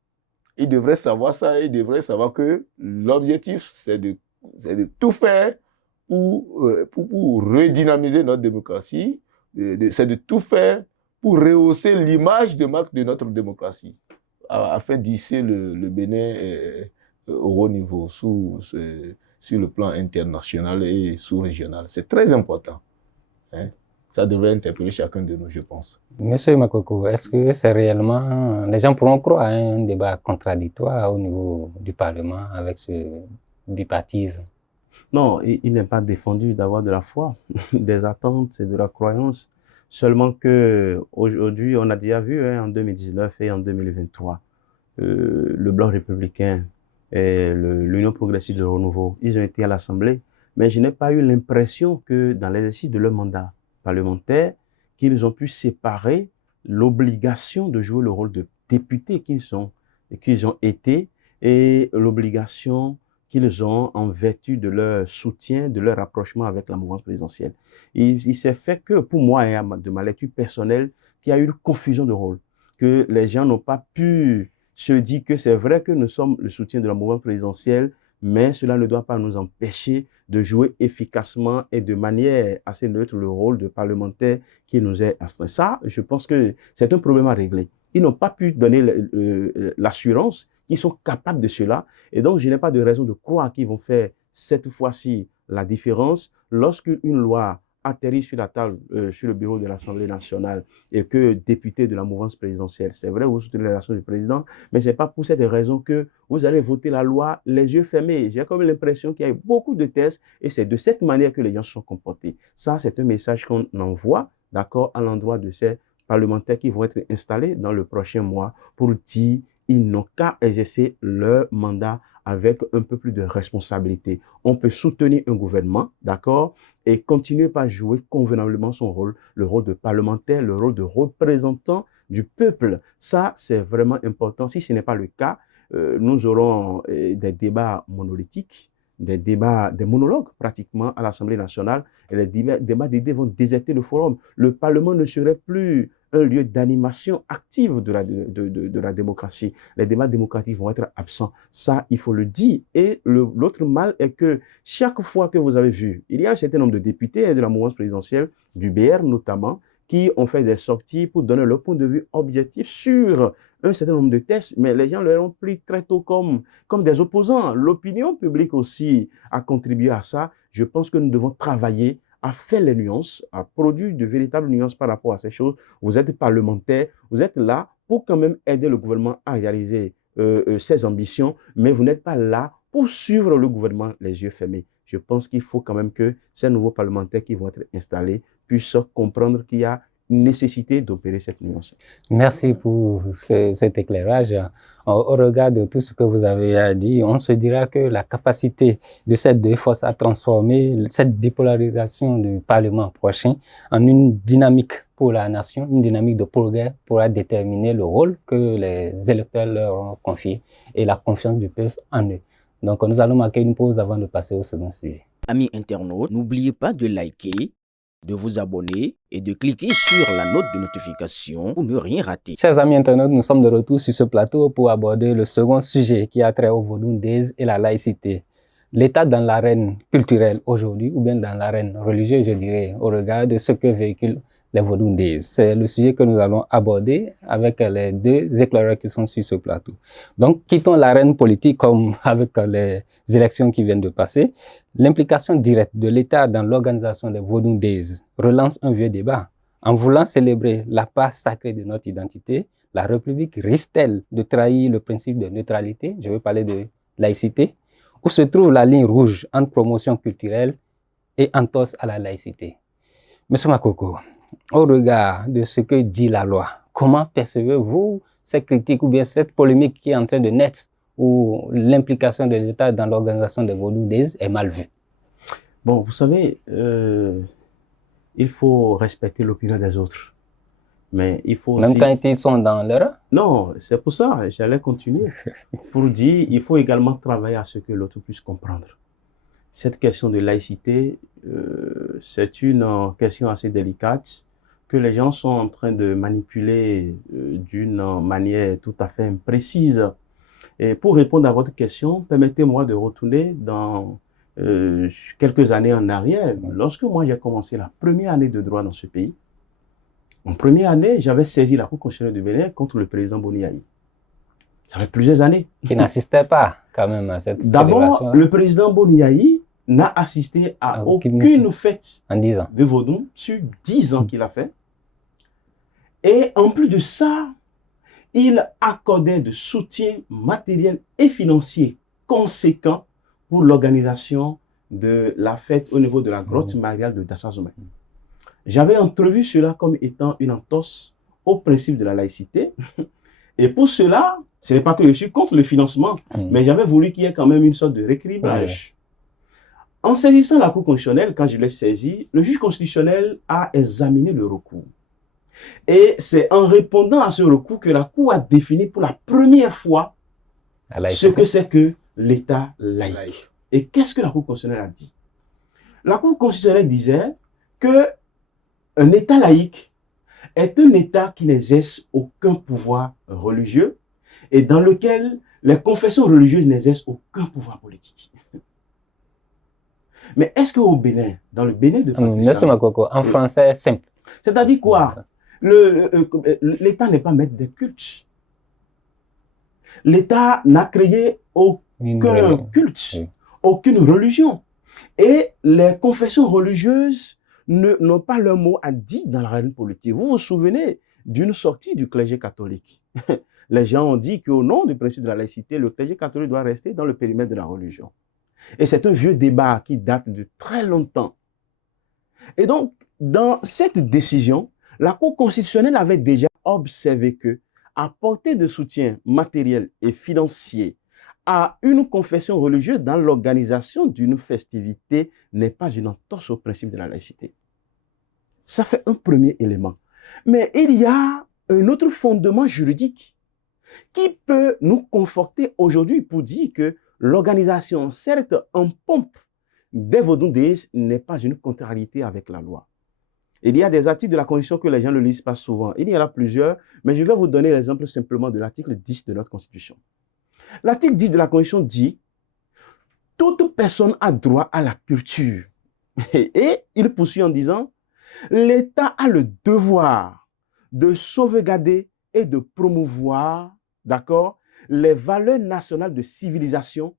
Ils devraient savoir ça, ils devraient savoir que l'objectif, c'est de tout faire pour redynamiser notre démocratie, c'est de tout faire pour rehausser l'image de marque de notre démocratie, afin d'hisser le Bénin au haut niveau, sur le plan international et sous-régional. C'est très important. Hein. Ça devrait interpeller chacun de nous, je pense. Monsieur Makoko, est-ce que c'est réellement... Les gens pourront croire à un débat contradictoire au niveau du Parlement avec ce bipartisme? Non, il n'est pas défendu d'avoir de la foi, des attentes et de la croyance. Seulement que aujourd'hui, on a déjà vu en 2019 et en 2023, le Bloc républicain et l'Union progressiste de renouveau, ils ont été à l'Assemblée, mais je n'ai pas eu l'impression que dans l'exercice de leur mandat parlementaire, qu'ils ont pu séparer l'obligation de jouer le rôle de député qu'ils ont été et l'obligation qu'ils ont en vertu de leur soutien, de leur rapprochement avec la mouvance présidentielle. Il s'est fait que, pour moi, de ma lecture personnelle, qu'il y a eu une confusion de rôle, que les gens n'ont pas pu se dire que c'est vrai que nous sommes le soutien de la mouvance présidentielle, mais cela ne doit pas nous empêcher de jouer efficacement et de manière assez neutre le rôle de parlementaire qui nous est astreint. Ça, je pense que c'est un problème à régler. Ils n'ont pas pu donner l'assurance qu'ils sont capables de cela. Et donc, je n'ai pas de raison de croire qu'ils vont faire cette fois-ci la différence lorsqu'une loi atterrit sur la table, sur le bureau de l'Assemblée nationale et que député de la mouvance présidentielle, c'est vrai, vous soutenez l'élection du président, mais ce n'est pas pour cette raison que vous allez voter la loi les yeux fermés. J'ai comme l'impression qu'il y a eu beaucoup de tests et c'est de cette manière que les gens se sont comportés. Ça, c'est un message qu'on envoie, d'accord, à l'endroit de ces parlementaires qui vont être installés dans le prochain mois pour dire ils n'ont qu'à exercer leur mandat avec un peu plus de responsabilité. On peut soutenir un gouvernement, d'accord, et continuer par jouer convenablement son rôle, le rôle de parlementaire, le rôle de représentant du peuple. Ça, c'est vraiment important. Si ce n'est pas le cas, nous aurons des débats monolithiques, des monologues pratiquement à l'Assemblée nationale, et les débats d'idées vont déserter le forum. Le Parlement ne serait plus un lieu d'animation active de la démocratie. Les débats démocratiques vont être absents. Ça, il faut le dire. Et l'autre mal est que chaque fois que vous avez vu, il y a un certain nombre de députés de la mouvance présidentielle, du BR notamment, qui ont fait des sorties pour donner leur point de vue objectif sur un certain nombre de tests, mais les gens leur ont pris très tôt comme des opposants. L'opinion publique aussi a contribué à ça. Je pense que nous devons travailler à faire les nuances, à produire de véritables nuances par rapport à ces choses. Vous êtes parlementaire, vous êtes là pour quand même aider le gouvernement à réaliser ses ambitions, mais vous n'êtes pas là pour suivre le gouvernement les yeux fermés. Je pense qu'il faut quand même que ces nouveaux parlementaires qui vont être installés puissent comprendre qu'il y a une nécessité d'opérer cette nuance. Merci pour cet éclairage. Au regard de tout ce que vous avez dit, on se dira que la capacité de cette deux forces à transformer cette bipolarisation du Parlement prochain en une dynamique pour la nation, une dynamique de progrès pourra déterminer le rôle que les électeurs leur ont confié et la confiance du peuple en eux. Donc nous allons marquer une pause avant de passer au second sujet. Amis internautes, n'oubliez pas de liker, de vous abonner et de cliquer sur la note de notification pour ne rien rater. Chers amis internautes, nous sommes de retour sur ce plateau pour aborder le second sujet qui a trait au Vodou Days et la laïcité. L'État dans l'arène culturelle aujourd'hui, ou bien dans l'arène religieuse, je dirais, au regard de ce que véhiculent les Vodou Days. C'est le sujet que nous allons aborder avec les deux éclaireurs qui sont sur ce plateau. Donc, quittons l'arène politique comme avec les élections qui viennent de passer. L'implication directe de l'État dans l'organisation des Vodou Days relance un vieux débat. En voulant célébrer la part sacrée de notre identité, la République risque-t-elle de trahir le principe de neutralité? Je veux parler de laïcité. Où se trouve la ligne rouge entre promotion culturelle et entorse à la laïcité? Monsieur Makoko, au regard de ce que dit la loi, comment percevez-vous cette critique ou bien cette polémique qui est en train de naître où l'implication de l'État dans l'organisation des Vodou Days est mal vue? Bon, vous savez, il faut respecter l'opinion des autres. Mais il faut Même aussi... quand ils sont dans l'erreur? Non, c'est pour ça, j'allais continuer. Pour dire, il faut également travailler à ce que l'autre puisse comprendre. Cette question de laïcité, c'est une question assez délicate que les gens sont en train de manipuler d'une manière tout à fait imprécise. Et pour répondre à votre question, permettez-moi de retourner dans quelques années en arrière, lorsque moi j'ai commencé la première année de droit dans ce pays, en première année, j'avais saisi la Cour constitutionnelle du Bénin contre le président Boniaï. Ça fait plusieurs années. Qui n'assistait pas quand même à cette D'abord, célébration. le président Boniaï n'a assisté à aucune fête en 10 ans. de Vodou sur 10 ans qu'il a fait. Et en plus de ça, il accordait de soutien matériel et financier conséquent pour l'organisation de la fête au niveau de la grotte mariale de Dassazoume. J'avais entrevu cela comme étant une entorse au principe de la laïcité. Et pour cela, ce n'est pas que je suis contre le financement, mais j'avais voulu qu'il y ait quand même une sorte de rééquilibrage. En saisissant la Cour constitutionnelle, quand je l'ai saisi, le juge constitutionnel a examiné le recours. Et c'est en répondant à ce recours que la Cour a défini pour la première fois ce que c'est que l'État laïque. Et qu'est-ce que la Cour constitutionnelle a dit? La Cour constitutionnelle disait que un État laïque est un État qui n'exerce aucun pouvoir religieux et dans lequel les confessions religieuses n'exercent aucun pouvoir politique. Mais est-ce qu'au Bénin, dans le Bénin de Patrice Talon, Makoko, en français simple. C'est-à-dire quoi? L'État n'est pas maître des cultes. L'État n'a créé aucun culte, aucune religion. Et les confessions religieuses n'ont pas leur mot à dire dans la réalité politique. Vous vous souvenez d'une sortie du clergé catholique. Les gens ont dit qu'au nom du principe de la laïcité, le clergé catholique doit rester dans le périmètre de la religion. Et c'est un vieux débat qui date de très longtemps. Et donc, dans cette décision, la Cour constitutionnelle avait déjà observé que apporter de soutien matériel et financier à une confession religieuse dans l'organisation d'une festivité n'est pas une entorse au principe de la laïcité. Ça fait un premier élément. Mais il y a un autre fondement juridique qui peut nous conforter aujourd'hui pour dire que l'organisation, certes en pompe, des vaudou-déistes n'est pas une contrariété avec la loi. Il y a des articles de la Constitution que les gens ne lisent pas souvent. Il y en a plusieurs, mais je vais vous donner l'exemple simplement de l'article 10 de notre Constitution. L'article 10 de la Constitution dit « Toute personne a droit à la culture ». Et il poursuit en disant « L'État a le devoir de sauvegarder et de promouvoir, d'accord, les valeurs nationales de civilisation,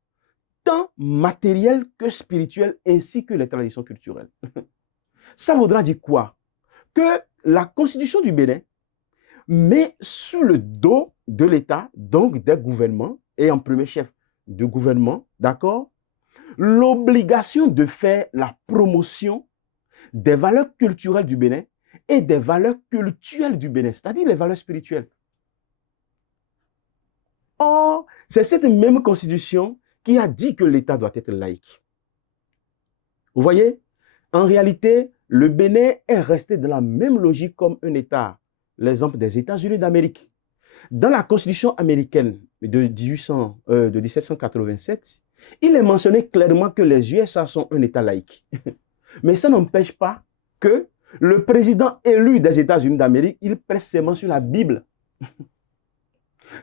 tant matérielles que spirituelles, ainsi que les traditions culturelles. » Ça voudra dire quoi? Que la Constitution du Bénin met sous le dos de l'État, donc des gouvernements, et en premier chef de gouvernement, d'accord, l'obligation de faire la promotion des valeurs culturelles du Bénin et des valeurs cultuelles du Bénin, c'est-à-dire les valeurs spirituelles. Or, c'est cette même Constitution qui a dit que l'État doit être laïque. Vous voyez, en réalité, le Bénin est resté dans la même logique comme un État, l'exemple des États-Unis d'Amérique. Dans la Constitution américaine de 1787, il est mentionné clairement que les USA sont un État laïque. Mais ça n'empêche pas que le président élu des États-Unis d'Amérique, il presse serment sur la Bible.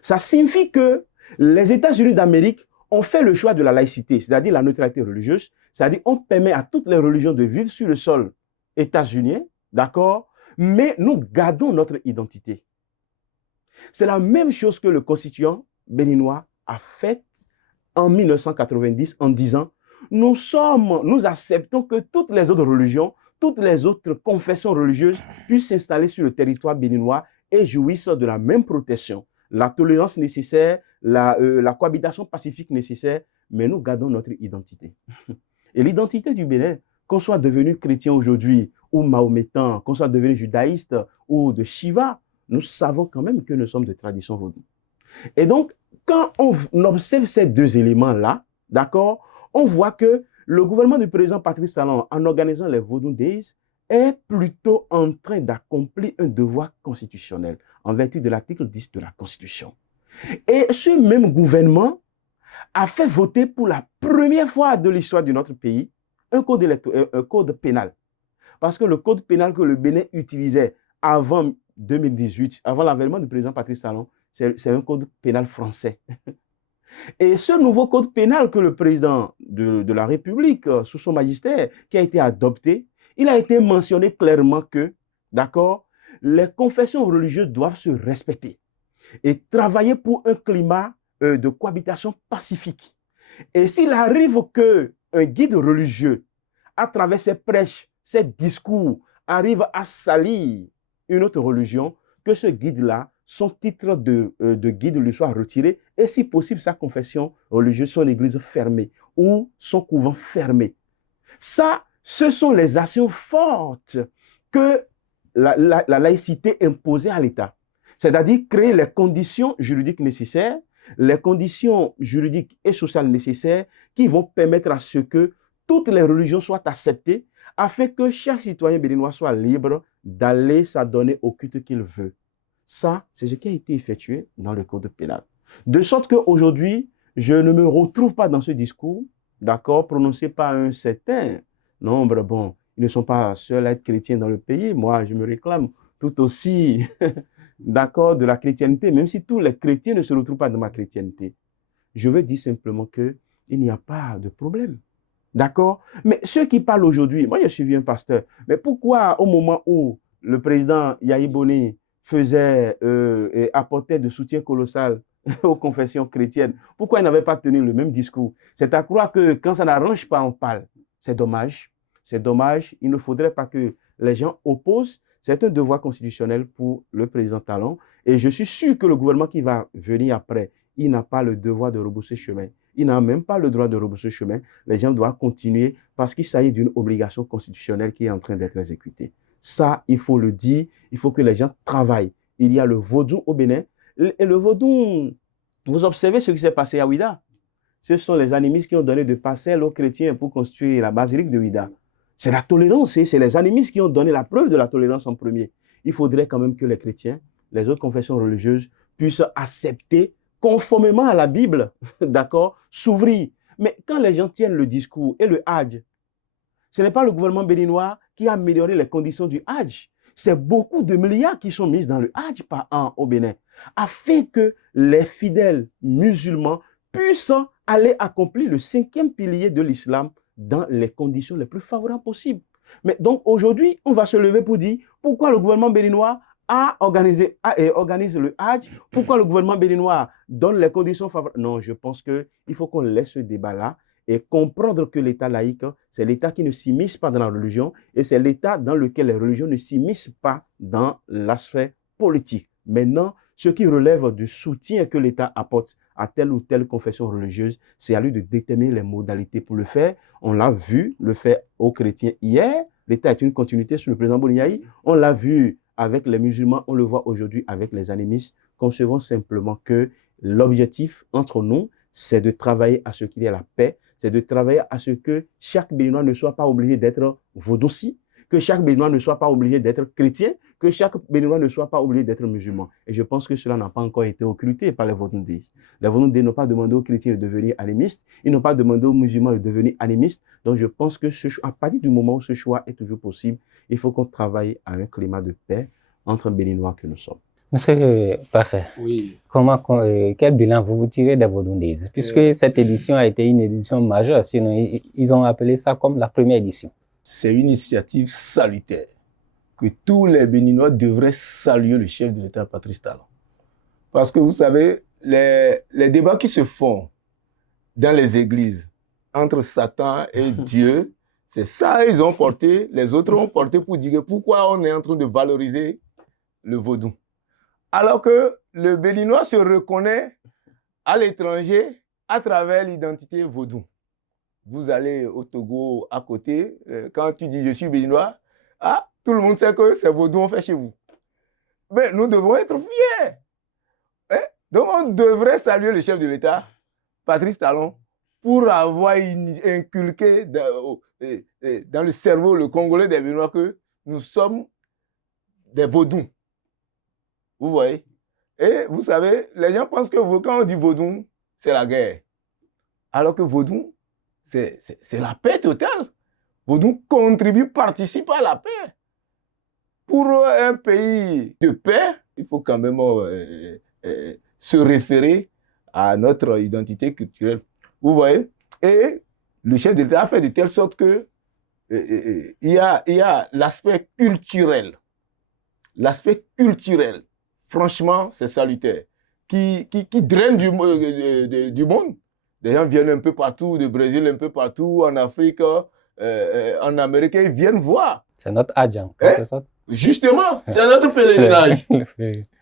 Ça signifie que les États-Unis d'Amérique ont fait le choix de la laïcité, c'est-à-dire la neutralité religieuse, c'est-à-dire on permet à toutes les religions de vivre sur le sol états-unien, d'accord, mais nous gardons notre identité. C'est la même chose que le constituant béninois a fait en 1990 en disant nous acceptons que toutes les autres religions, toutes les autres confessions religieuses puissent s'installer sur le territoire béninois et jouissent de la même protection, la tolérance nécessaire, la cohabitation pacifique nécessaire, mais nous gardons notre identité. Et l'identité du Bénin, qu'on soit devenu chrétien aujourd'hui ou mahométan, qu'on soit devenu judaïste ou de Shiva, nous savons quand même que nous sommes de tradition vaudou. Et donc, quand on observe ces deux éléments-là, d'accord, on voit que le gouvernement du président Patrice Talon, en organisant les Vodou Days, est plutôt en train d'accomplir un devoir constitutionnel en vertu de l'article 10 de la Constitution. Et ce même gouvernement a fait voter pour la première fois de l'histoire de notre pays un code pénal. Parce que le code pénal que le Bénin utilisait avant 2018, avant l'avènement du président Patrice Talon, c'est un code pénal français. Et ce nouveau code pénal que le président de la République, sous son magistère, qui a été adopté, il a été mentionné clairement que, d'accord, les confessions religieuses doivent se respecter et travailler pour un climat de cohabitation pacifique. Et s'il arrive qu'un guide religieux, à travers ses prêches, ses discours, arrive à salir une autre religion, que ce guide-là, son titre de guide lui soit retiré et si possible sa confession religieuse, son église fermée ou son couvent fermé. Ça, ce sont les actions fortes que la laïcité imposait à l'État. C'est-à-dire créer les conditions juridiques nécessaires, les conditions juridiques et sociales nécessaires qui vont permettre à ce que toutes les religions soient acceptées afin que chaque citoyen béninois soit libre d'aller s'adonner au culte qu'il veut. Ça, c'est ce qui a été effectué dans le code pénal. De sorte qu'aujourd'hui, je ne me retrouve pas dans ce discours, d'accord, prononcé par un certain nombre. Bon, ils ne sont pas seuls à être chrétiens dans le pays. Moi, je me réclame tout aussi d'accord de la chrétienté, même si tous les chrétiens ne se retrouvent pas dans ma chrétienté. Je veux dire simplement qu'il n'y a pas de problème. D'accord? Mais ceux qui parlent aujourd'hui, moi je suis un pasteur, mais pourquoi au moment où le président Yahi Boni faisait et apportait de soutien colossal aux confessions chrétiennes, pourquoi il n'avait pas tenu le même discours? C'est à croire que quand ça n'arrange pas, on parle. C'est dommage. C'est dommage. Il ne faudrait pas que les gens opposent. C'est un devoir constitutionnel pour le président Talon. Et je suis sûr que le gouvernement qui va venir après, il n'a pas le devoir de rebousser chemin. Il n'a même pas le droit de rebousser chemin. Les gens doivent continuer parce qu'il s'agit d'une obligation constitutionnelle qui est en train d'être exécutée. Ça, il faut le dire. Il faut que les gens travaillent. Il y a le vaudou au Bénin. Et le vaudou, vous observez ce qui s'est passé à Ouida. Ce sont les animistes qui ont donné de parcelles aux chrétiens pour construire la basilique de Ouida. C'est la tolérance, c'est les animistes qui ont donné la preuve de la tolérance en premier. Il faudrait quand même que les chrétiens, les autres confessions religieuses, puissent accepter conformément à la Bible, d'accord, s'ouvrir. Mais quand les gens tiennent le discours et le Hajj, ce n'est pas le gouvernement béninois qui a amélioré les conditions du Hajj. C'est beaucoup de milliards qui sont mis dans le Hajj par an au Bénin, afin que les fidèles musulmans puissent aller accomplir le 5e pilier de l'islam dans les conditions les plus favorables possibles. Mais donc aujourd'hui, on va se lever pour dire pourquoi le gouvernement béninois organise le Hajj, pourquoi le gouvernement béninois donne les conditions favorables. Non, je pense qu'il faut qu'on laisse ce débat-là et comprendre que l'État laïque, c'est l'État qui ne s'immisce pas dans la religion et c'est l'État dans lequel les religions ne s'immiscent pas dans la sphère politique. Maintenant, ce qui relève du soutien que l'État apporte à telle ou telle confession religieuse, c'est à lui de déterminer les modalités pour le faire. On l'a vu le faire aux chrétiens hier. L'État est une continuité sur le président Boni Yahi. On l'a vu avec les musulmans, on le voit aujourd'hui avec les animistes. Concevons simplement que l'objectif entre nous, c'est de travailler à ce qu'il y ait la paix, c'est de travailler à ce que chaque Béninois ne soit pas obligé d'être vaudossi, que chaque Béninois ne soit pas obligé d'être chrétien, que chaque Béninois ne soit pas obligé d'être musulman. Et je pense que cela n'a pas encore été occulté par les Vaudondés. Les Vaudondés n'ont pas demandé aux chrétiens de devenir animistes, ils n'ont pas demandé aux musulmans de devenir animistes. Donc je pense que à partir du moment où ce choix est toujours possible, il faut qu'on travaille à un climat de paix entre Béninois que nous sommes. Monsieur Parfait, Oui. Quel bilan vous tirez des Vaudondés? Puisque cette édition a été une édition majeure, sinon ils ont appelé ça comme la première édition. C'est une initiative salutaire que tous les Béninois devraient saluer le chef de l'État, Patrice Talon. Parce que vous savez, les débats qui se font dans les églises entre Satan et Dieu, c'est ça ils ont porté, les autres ont porté pour dire pourquoi on est en train de valoriser le vaudou. Alors que le Béninois se reconnaît à l'étranger à travers l'identité vaudou. Vous allez au Togo à côté, quand tu dis je suis Béninois, tout le monde sait que c'est vaudou on fait chez vous. Mais nous devons être fiers. Hein? Donc on devrait saluer le chef de l'État, Patrice Talon, pour avoir inculqué dans le cerveau, le Congolais des Béninois, que nous sommes des vaudous. Vous voyez? Et vous savez, les gens pensent que quand on dit vaudou, c'est la guerre. Alors que vaudou, c'est la paix totale. Vaudou participe à la paix. Pour un pays de paix, il faut quand même se référer à notre identité culturelle. Vous voyez? Et le chef de l'État a fait de telle sorte que il y a l'aspect culturel. L'aspect culturel, franchement, c'est salutaire. Qui draine du monde. Des gens viennent un peu partout, du Brésil, un peu partout, en Afrique, en Amérique, ils viennent voir. C'est notre adjan, quelque sorte. Justement, c'est notre pèlerinage.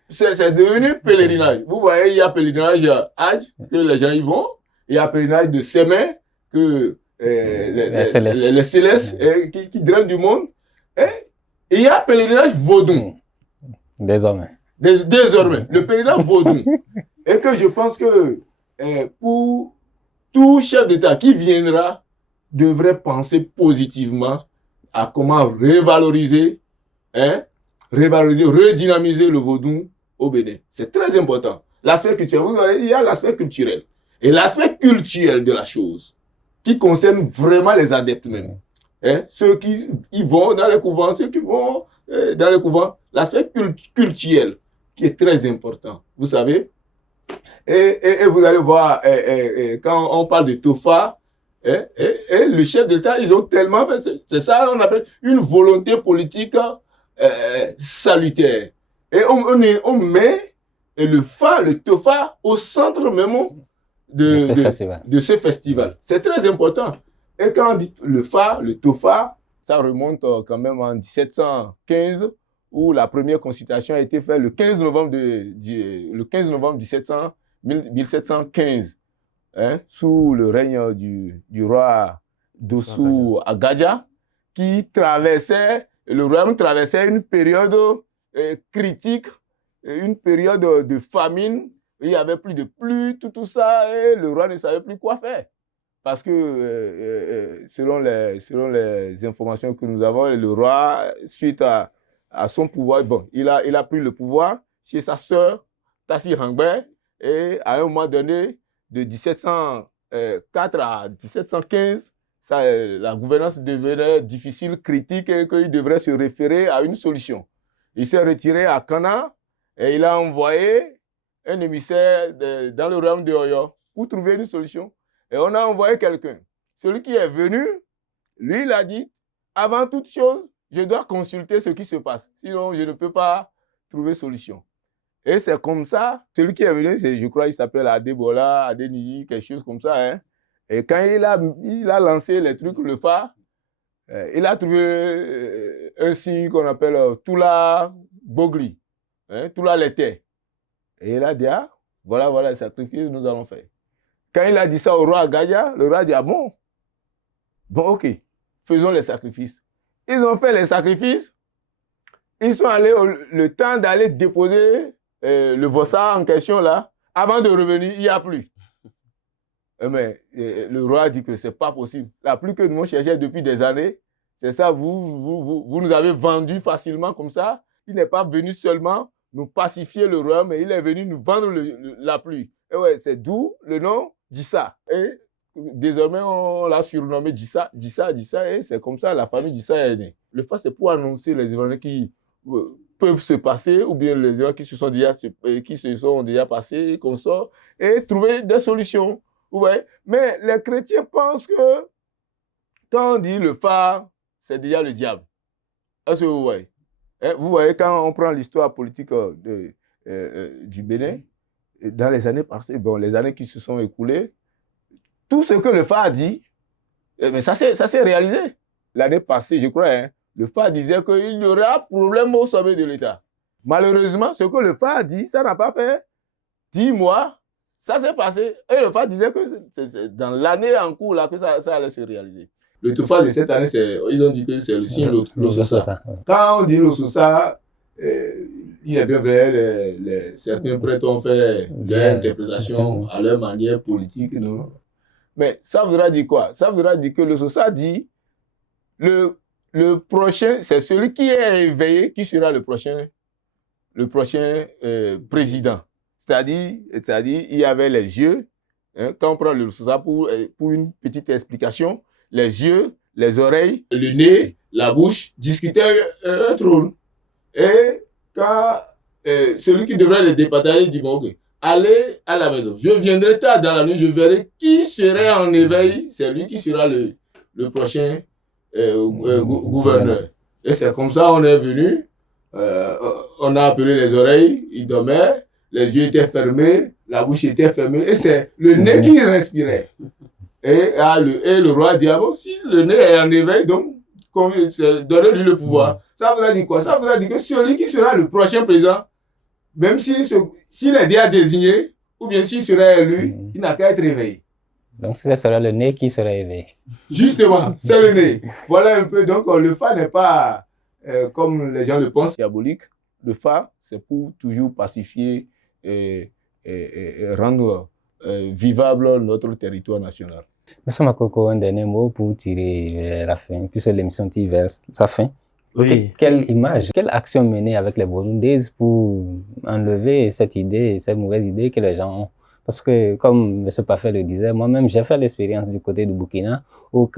C'est devenu pèlerinage. Vous voyez, il y a pèlerinage Hajj, que les gens y vont. Il y a pèlerinage de Sémé, que les célestes qui drainent du monde. Et il y a pèlerinage Vaudou. Désormais. Désormais, le pèlerinage Vaudou. Et que je pense que pour tout chef d'État qui viendra, devrait penser positivement à comment revaloriser, redynamiser le Vaudou au Bénin. C'est très important. L'aspect culturel, vous voyez, il y a l'aspect culturel. Et l'aspect culturel de la chose, qui concerne vraiment les adeptes même. Ceux qui vont dans les couvents, ceux qui vont dans les couvents, l'aspect culturel qui est très important, vous savez. Et vous allez voir, quand on parle de Tofa, le chef d'État, ils ont tellement fait, c'est ça qu'on appelle une volonté politique salutaire. Et on met le Tofa au centre même de ce festival. C'est très important. Et quand on dit le Tofa, ça remonte quand même en 1715, où la première consultation a été faite le 15 novembre 1715, sous le règne du roi Dossou Agadja, le royaume traversait une période critique, une période de famine. Il n'y avait plus de pluie, tout ça, et le roi ne savait plus quoi faire. Parce que, selon les informations que nous avons, le roi, suite à son pouvoir, bon, il a pris le pouvoir chez sa sœur, Tassi Hangbe, et à un moment donné, de 1704 à 1715, la gouvernance devenait difficile, critique, et qu'il devrait se référer à une solution. Il s'est retiré à Kana et il a envoyé un émissaire dans le royaume de Oyo pour trouver une solution. Et on a envoyé quelqu'un. Celui qui est venu, lui, il a dit, avant toute chose, je dois consulter ce qui se passe. Sinon, je ne peux pas trouver solution. Et c'est comme ça, celui qui est venu, je crois, il s'appelle Adebola, Adeniyi, quelque chose comme ça. Et quand il a lancé les trucs, le phare, il a trouvé un signe qu'on appelle Tula Bogli, Tula Lete. Et il a dit, ah, voilà le sacrifice que nous allons faire. Quand il a dit ça au roi Agadja, le roi a dit, ah bon, ok, faisons les sacrifices. Ils ont fait les sacrifices, ils sont allés le temps d'aller déposer le vossa en question là, avant de revenir, il n'y a plus. Mais le roi a dit que ce n'est pas possible. La pluie que nous cherchons depuis des années, c'est ça, vous nous avez vendu facilement comme ça. Il n'est pas venu seulement nous pacifier le royaume, mais il est venu nous vendre la pluie. Et ouais, c'est d'où le nom Dissa. Et désormais, on l'a surnommé Dissa, et c'est comme ça la famille Dissa est née. Le phare, c'est pour annoncer les événements qui peuvent se passer, ou bien les événements qui se sont déjà passés, qu'on sort, et trouver des solutions. Ouais. Mais les chrétiens pensent que quand on dit le phare, c'est déjà le diable. Est-ce que vous voyez? Vous voyez, quand on prend l'histoire politique du Bénin, dans les années passées, bon, les années qui se sont écoulées, tout ce que le phare a dit, mais ça s'est réalisé. L'année passée, je crois, le phare disait qu'il y aura problème au sommet de l'État. Malheureusement, ce que le phare a dit, ça n'a pas fait 10 mois. Ça s'est passé. Et le phare disait que c'est dans l'année en cours là que ça allait se réaliser. Le Tofa de cette année, ils ont dit que c'est le signe Lososa. Quand on dit Lososa, il est bien vrai, certains prêtres ont fait des interprétations à leur manière politique. Non? Mais ça voudra dire quoi? Ça voudra dire que Lososa dit le prochain, c'est celui qui est éveillé qui sera le prochain président. C'est-à-dire, il y avait les yeux, quand on prend le Lososa pour une petite explication, les yeux, les oreilles, le nez, la bouche discutaient un trône. Et quand celui qui devrait le départager dit, bon, ok, allez à la maison. Je viendrai tard dans la nuit, je verrai qui serait en éveil, c'est lui qui sera le prochain gouverneur. Et c'est comme ça on est venu, on a appelé les oreilles, il dormait, les yeux étaient fermés, la bouche était fermée, et c'est le nez qui respirait. Et le roi dit, ah bon, si le nez est en éveil, donc donnez-lui le pouvoir. Ça voudrait dire quoi? Ça voudrait dire que celui qui sera le prochain président, même s'il est déjà désigné, ou bien s'il serait élu, il n'a qu'à être réveillé. Donc ce sera le nez qui sera éveillé. Justement, c'est le nez. Voilà un peu, donc le phare n'est pas, comme les gens le pensent, diabolique. Le phare, c'est pour toujours pacifier et rendre vivable notre territoire national. Monsieur Makoko, un dernier mot pour tirer vers la fin, puisque l'émission tire vers sa fin. Oui. Quelle image, quelle action mener avec les Burundais pour enlever cette idée, cette mauvaise idée que les gens ont? Parce que, comme M. Parfait le disait, moi-même, j'ai fait l'expérience du côté du Burkina, où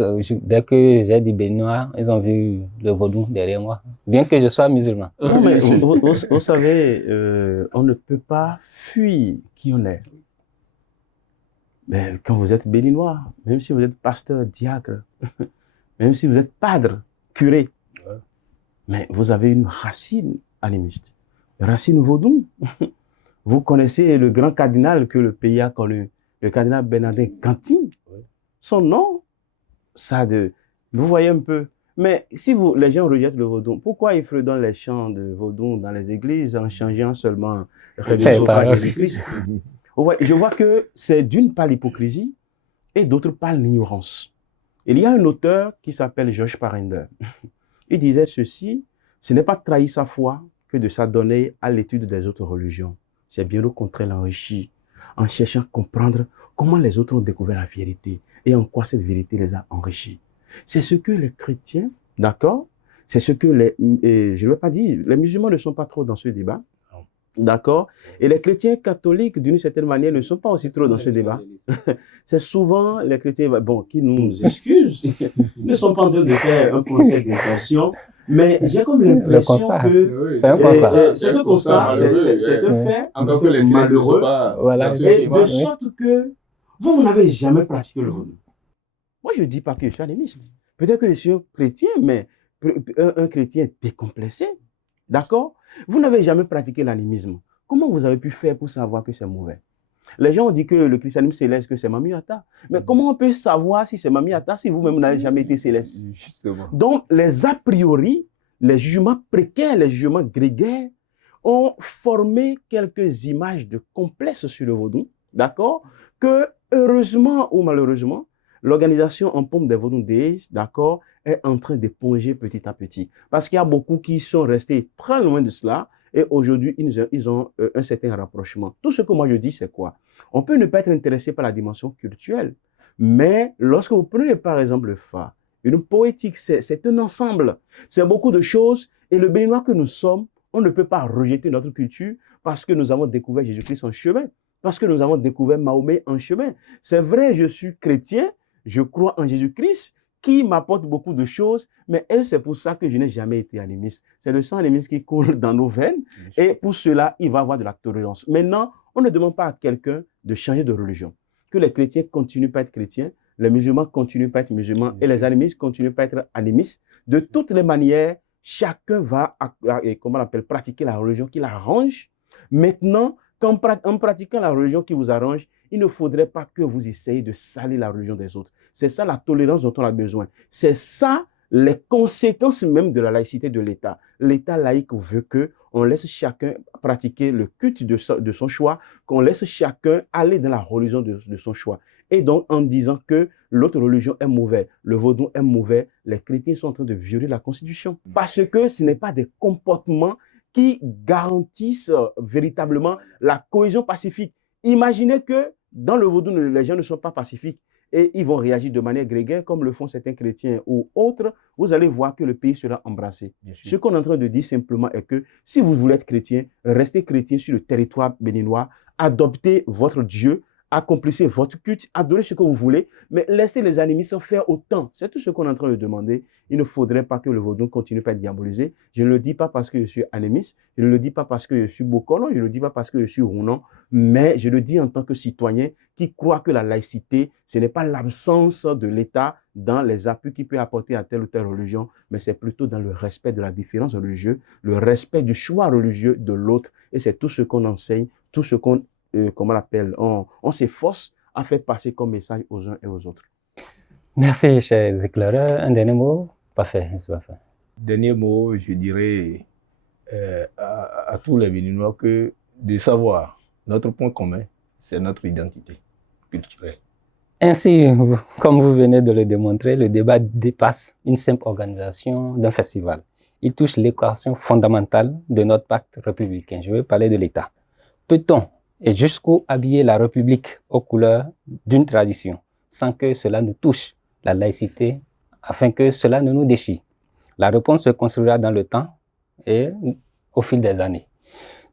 dès que j'ai dit béninois, ils ont vu le vaudou derrière moi, bien que je sois musulman. Non, mais vous savez, on ne peut pas fuir qui on est. Mais quand vous êtes béninois, même si vous êtes pasteur, diacre, même si vous êtes padre, curé, mais vous avez une racine animiste, une racine vaudou. Vous connaissez le grand cardinal que le pays a connu, le cardinal Bernardin Cantin. Son nom, ça de... Vous voyez un peu. Mais si les gens rejettent le vaudou, pourquoi ils fredonnent les chants de vaudou dans les églises en changeant seulement Jésus-Christ? Je vois que c'est d'une part l'hypocrisie et d'autre part l'ignorance. Il y a un auteur qui s'appelle Georges Parender. Il disait ceci, ce n'est pas trahir sa foi que de s'adonner à l'étude des autres religions. C'est bien au contraire l'enrichir en cherchant à comprendre comment les autres ont découvert la vérité et en quoi cette vérité les a enrichis. C'est ce que les chrétiens, d'accord? C'est ce que je ne vais pas dire, les musulmans ne sont pas trop dans ce débat. D'accord? Et les chrétiens catholiques, d'une certaine manière, ne sont pas aussi trop dans ce débat. C'est souvent les chrétiens qui nous excusent, ne sont pas en train de faire un procès d'intention, mais j'ai comme l'impression que c'est un constat. C'est un constat, c'est un fait malheureux, et de sorte que vous n'avez jamais pratiqué le vaudou. Moi, je ne dis pas que je suis animiste. Peut-être que je suis un chrétien, mais un chrétien décomplexé. D'accord? Vous n'avez jamais pratiqué l'animisme. Comment vous avez pu faire pour savoir que c'est mauvais? Les gens ont dit que le christianisme céleste, que c'est Mami Ata. Mais comment on peut savoir si c'est Mami Ata si vous-même n'avez jamais été céleste? Justement. Donc, les a priori, les jugements précaires, les jugements grégaires ont formé quelques images de complexes sur le vaudou. D'accord? Que, heureusement ou malheureusement, l'organisation en pompe des Vodou Days, d'accord, est en train d'éponger petit à petit. Parce qu'il y a beaucoup qui sont restés très loin de cela et aujourd'hui, ils ont un certain rapprochement. Tout ce que moi je dis, c'est quoi? On peut ne pas être intéressé par la dimension culturelle, mais lorsque vous prenez par exemple le Fa, une poétique, c'est un ensemble. C'est beaucoup de choses et le Béninois que nous sommes, on ne peut pas rejeter notre culture parce que nous avons découvert Jésus-Christ en chemin, parce que nous avons découvert Mahomet en chemin. C'est vrai, je suis chrétien, je crois en Jésus-Christ qui m'apporte beaucoup de choses, mais c'est pour ça que je n'ai jamais été animiste. C'est le sang animiste qui coule dans nos veines et pour cela, il va y avoir de la tolérance. Maintenant, on ne demande pas à quelqu'un de changer de religion. Que les chrétiens continuent à être chrétiens, les musulmans continuent à être musulmans et les animistes continuent à être animistes. De toutes les manières, chacun va pratiquer la religion qui l'arrange. Maintenant, en pratiquant la religion qui vous arrange, il ne faudrait pas que vous essayiez de salir la religion des autres. C'est ça la tolérance dont on a besoin. C'est ça les conséquences même de la laïcité de l'État. L'État laïque veut qu'on laisse chacun pratiquer le culte de son choix, qu'on laisse chacun aller dans la religion de son choix. Et donc, en disant que l'autre religion est mauvaise, le vaudou est mauvais, les chrétiens sont en train de violer la Constitution. Parce que ce n'est pas des comportements qui garantissent véritablement la cohésion pacifique. Imaginez que dans le vaudou, les gens ne sont pas pacifiques et ils vont réagir de manière grégaire comme le font certains chrétiens ou autres. Vous allez voir que le pays sera embrassé. Ce qu'on est en train de dire simplement est que si vous voulez être chrétien, restez chrétien sur le territoire béninois, adoptez votre Dieu, accomplissez votre culte, adorez ce que vous voulez, mais laissez les animistes faire autant. C'est tout ce qu'on est en train de demander. Il ne faudrait pas que le vaudou continue à être diabolisé. Je ne le dis pas parce que je suis animiste, je ne le dis pas parce que je suis Bokono, je ne le dis pas parce que je suis Rounon, mais je le dis en tant que citoyen qui croit que la laïcité, ce n'est pas l'absence de l'État dans les appuis qu'il peut apporter à telle ou telle religion, mais c'est plutôt dans le respect de la différence religieuse, le respect du choix religieux de l'autre. Et c'est tout ce qu'on enseigne, tout ce qu'on comment on l'appelle, on s'efforce à faire passer comme message aux uns et aux autres. Merci, chers éclaireurs. Un dernier mot? Parfait, c'est parfait. Dernier mot, je dirais à tous les Béninois que de savoir notre point commun, c'est notre identité culturelle. Ainsi, comme vous venez de le démontrer, le débat dépasse une simple organisation d'un festival. Il touche l'équation fondamentale de notre pacte républicain. Je veux parler de l'État. Peut-on et jusqu'où habiller la République aux couleurs d'une tradition, sans que cela nous touche la laïcité, afin que cela ne nous déchire? La réponse se construira dans le temps et au fil des années.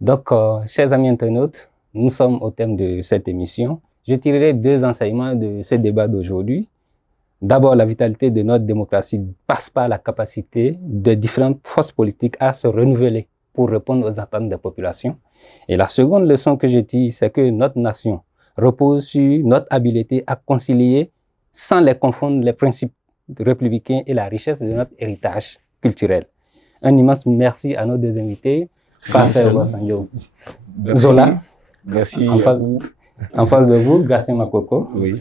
Donc, chers amis internautes, nous sommes au thème de cette émission. Je tirerai 2 enseignements de ce débat d'aujourd'hui. D'abord, la vitalité de notre démocratie passe par la capacité de différentes forces politiques à se renouveler pour répondre aux attentes des populations. Et la seconde leçon que je tire, c'est que notre nation repose sur notre habileté à concilier, sans les confondre, les principes républicains et la richesse de notre héritage culturel. Un immense merci à nos 2 invités, Pasteur Obasanjo Zola, merci en face de vous, Gracien Makoko, oui,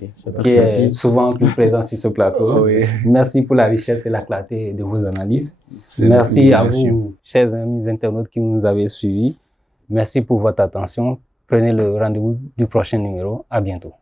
qui est souvent plus présent sur ce plateau. Oui. Merci pour la richesse et la clarté de vos analyses. C'est Merci à merci. vous, chers amis internautes qui nous avez suivis. Merci pour votre attention. Prenez le rendez-vous du prochain numéro. À bientôt.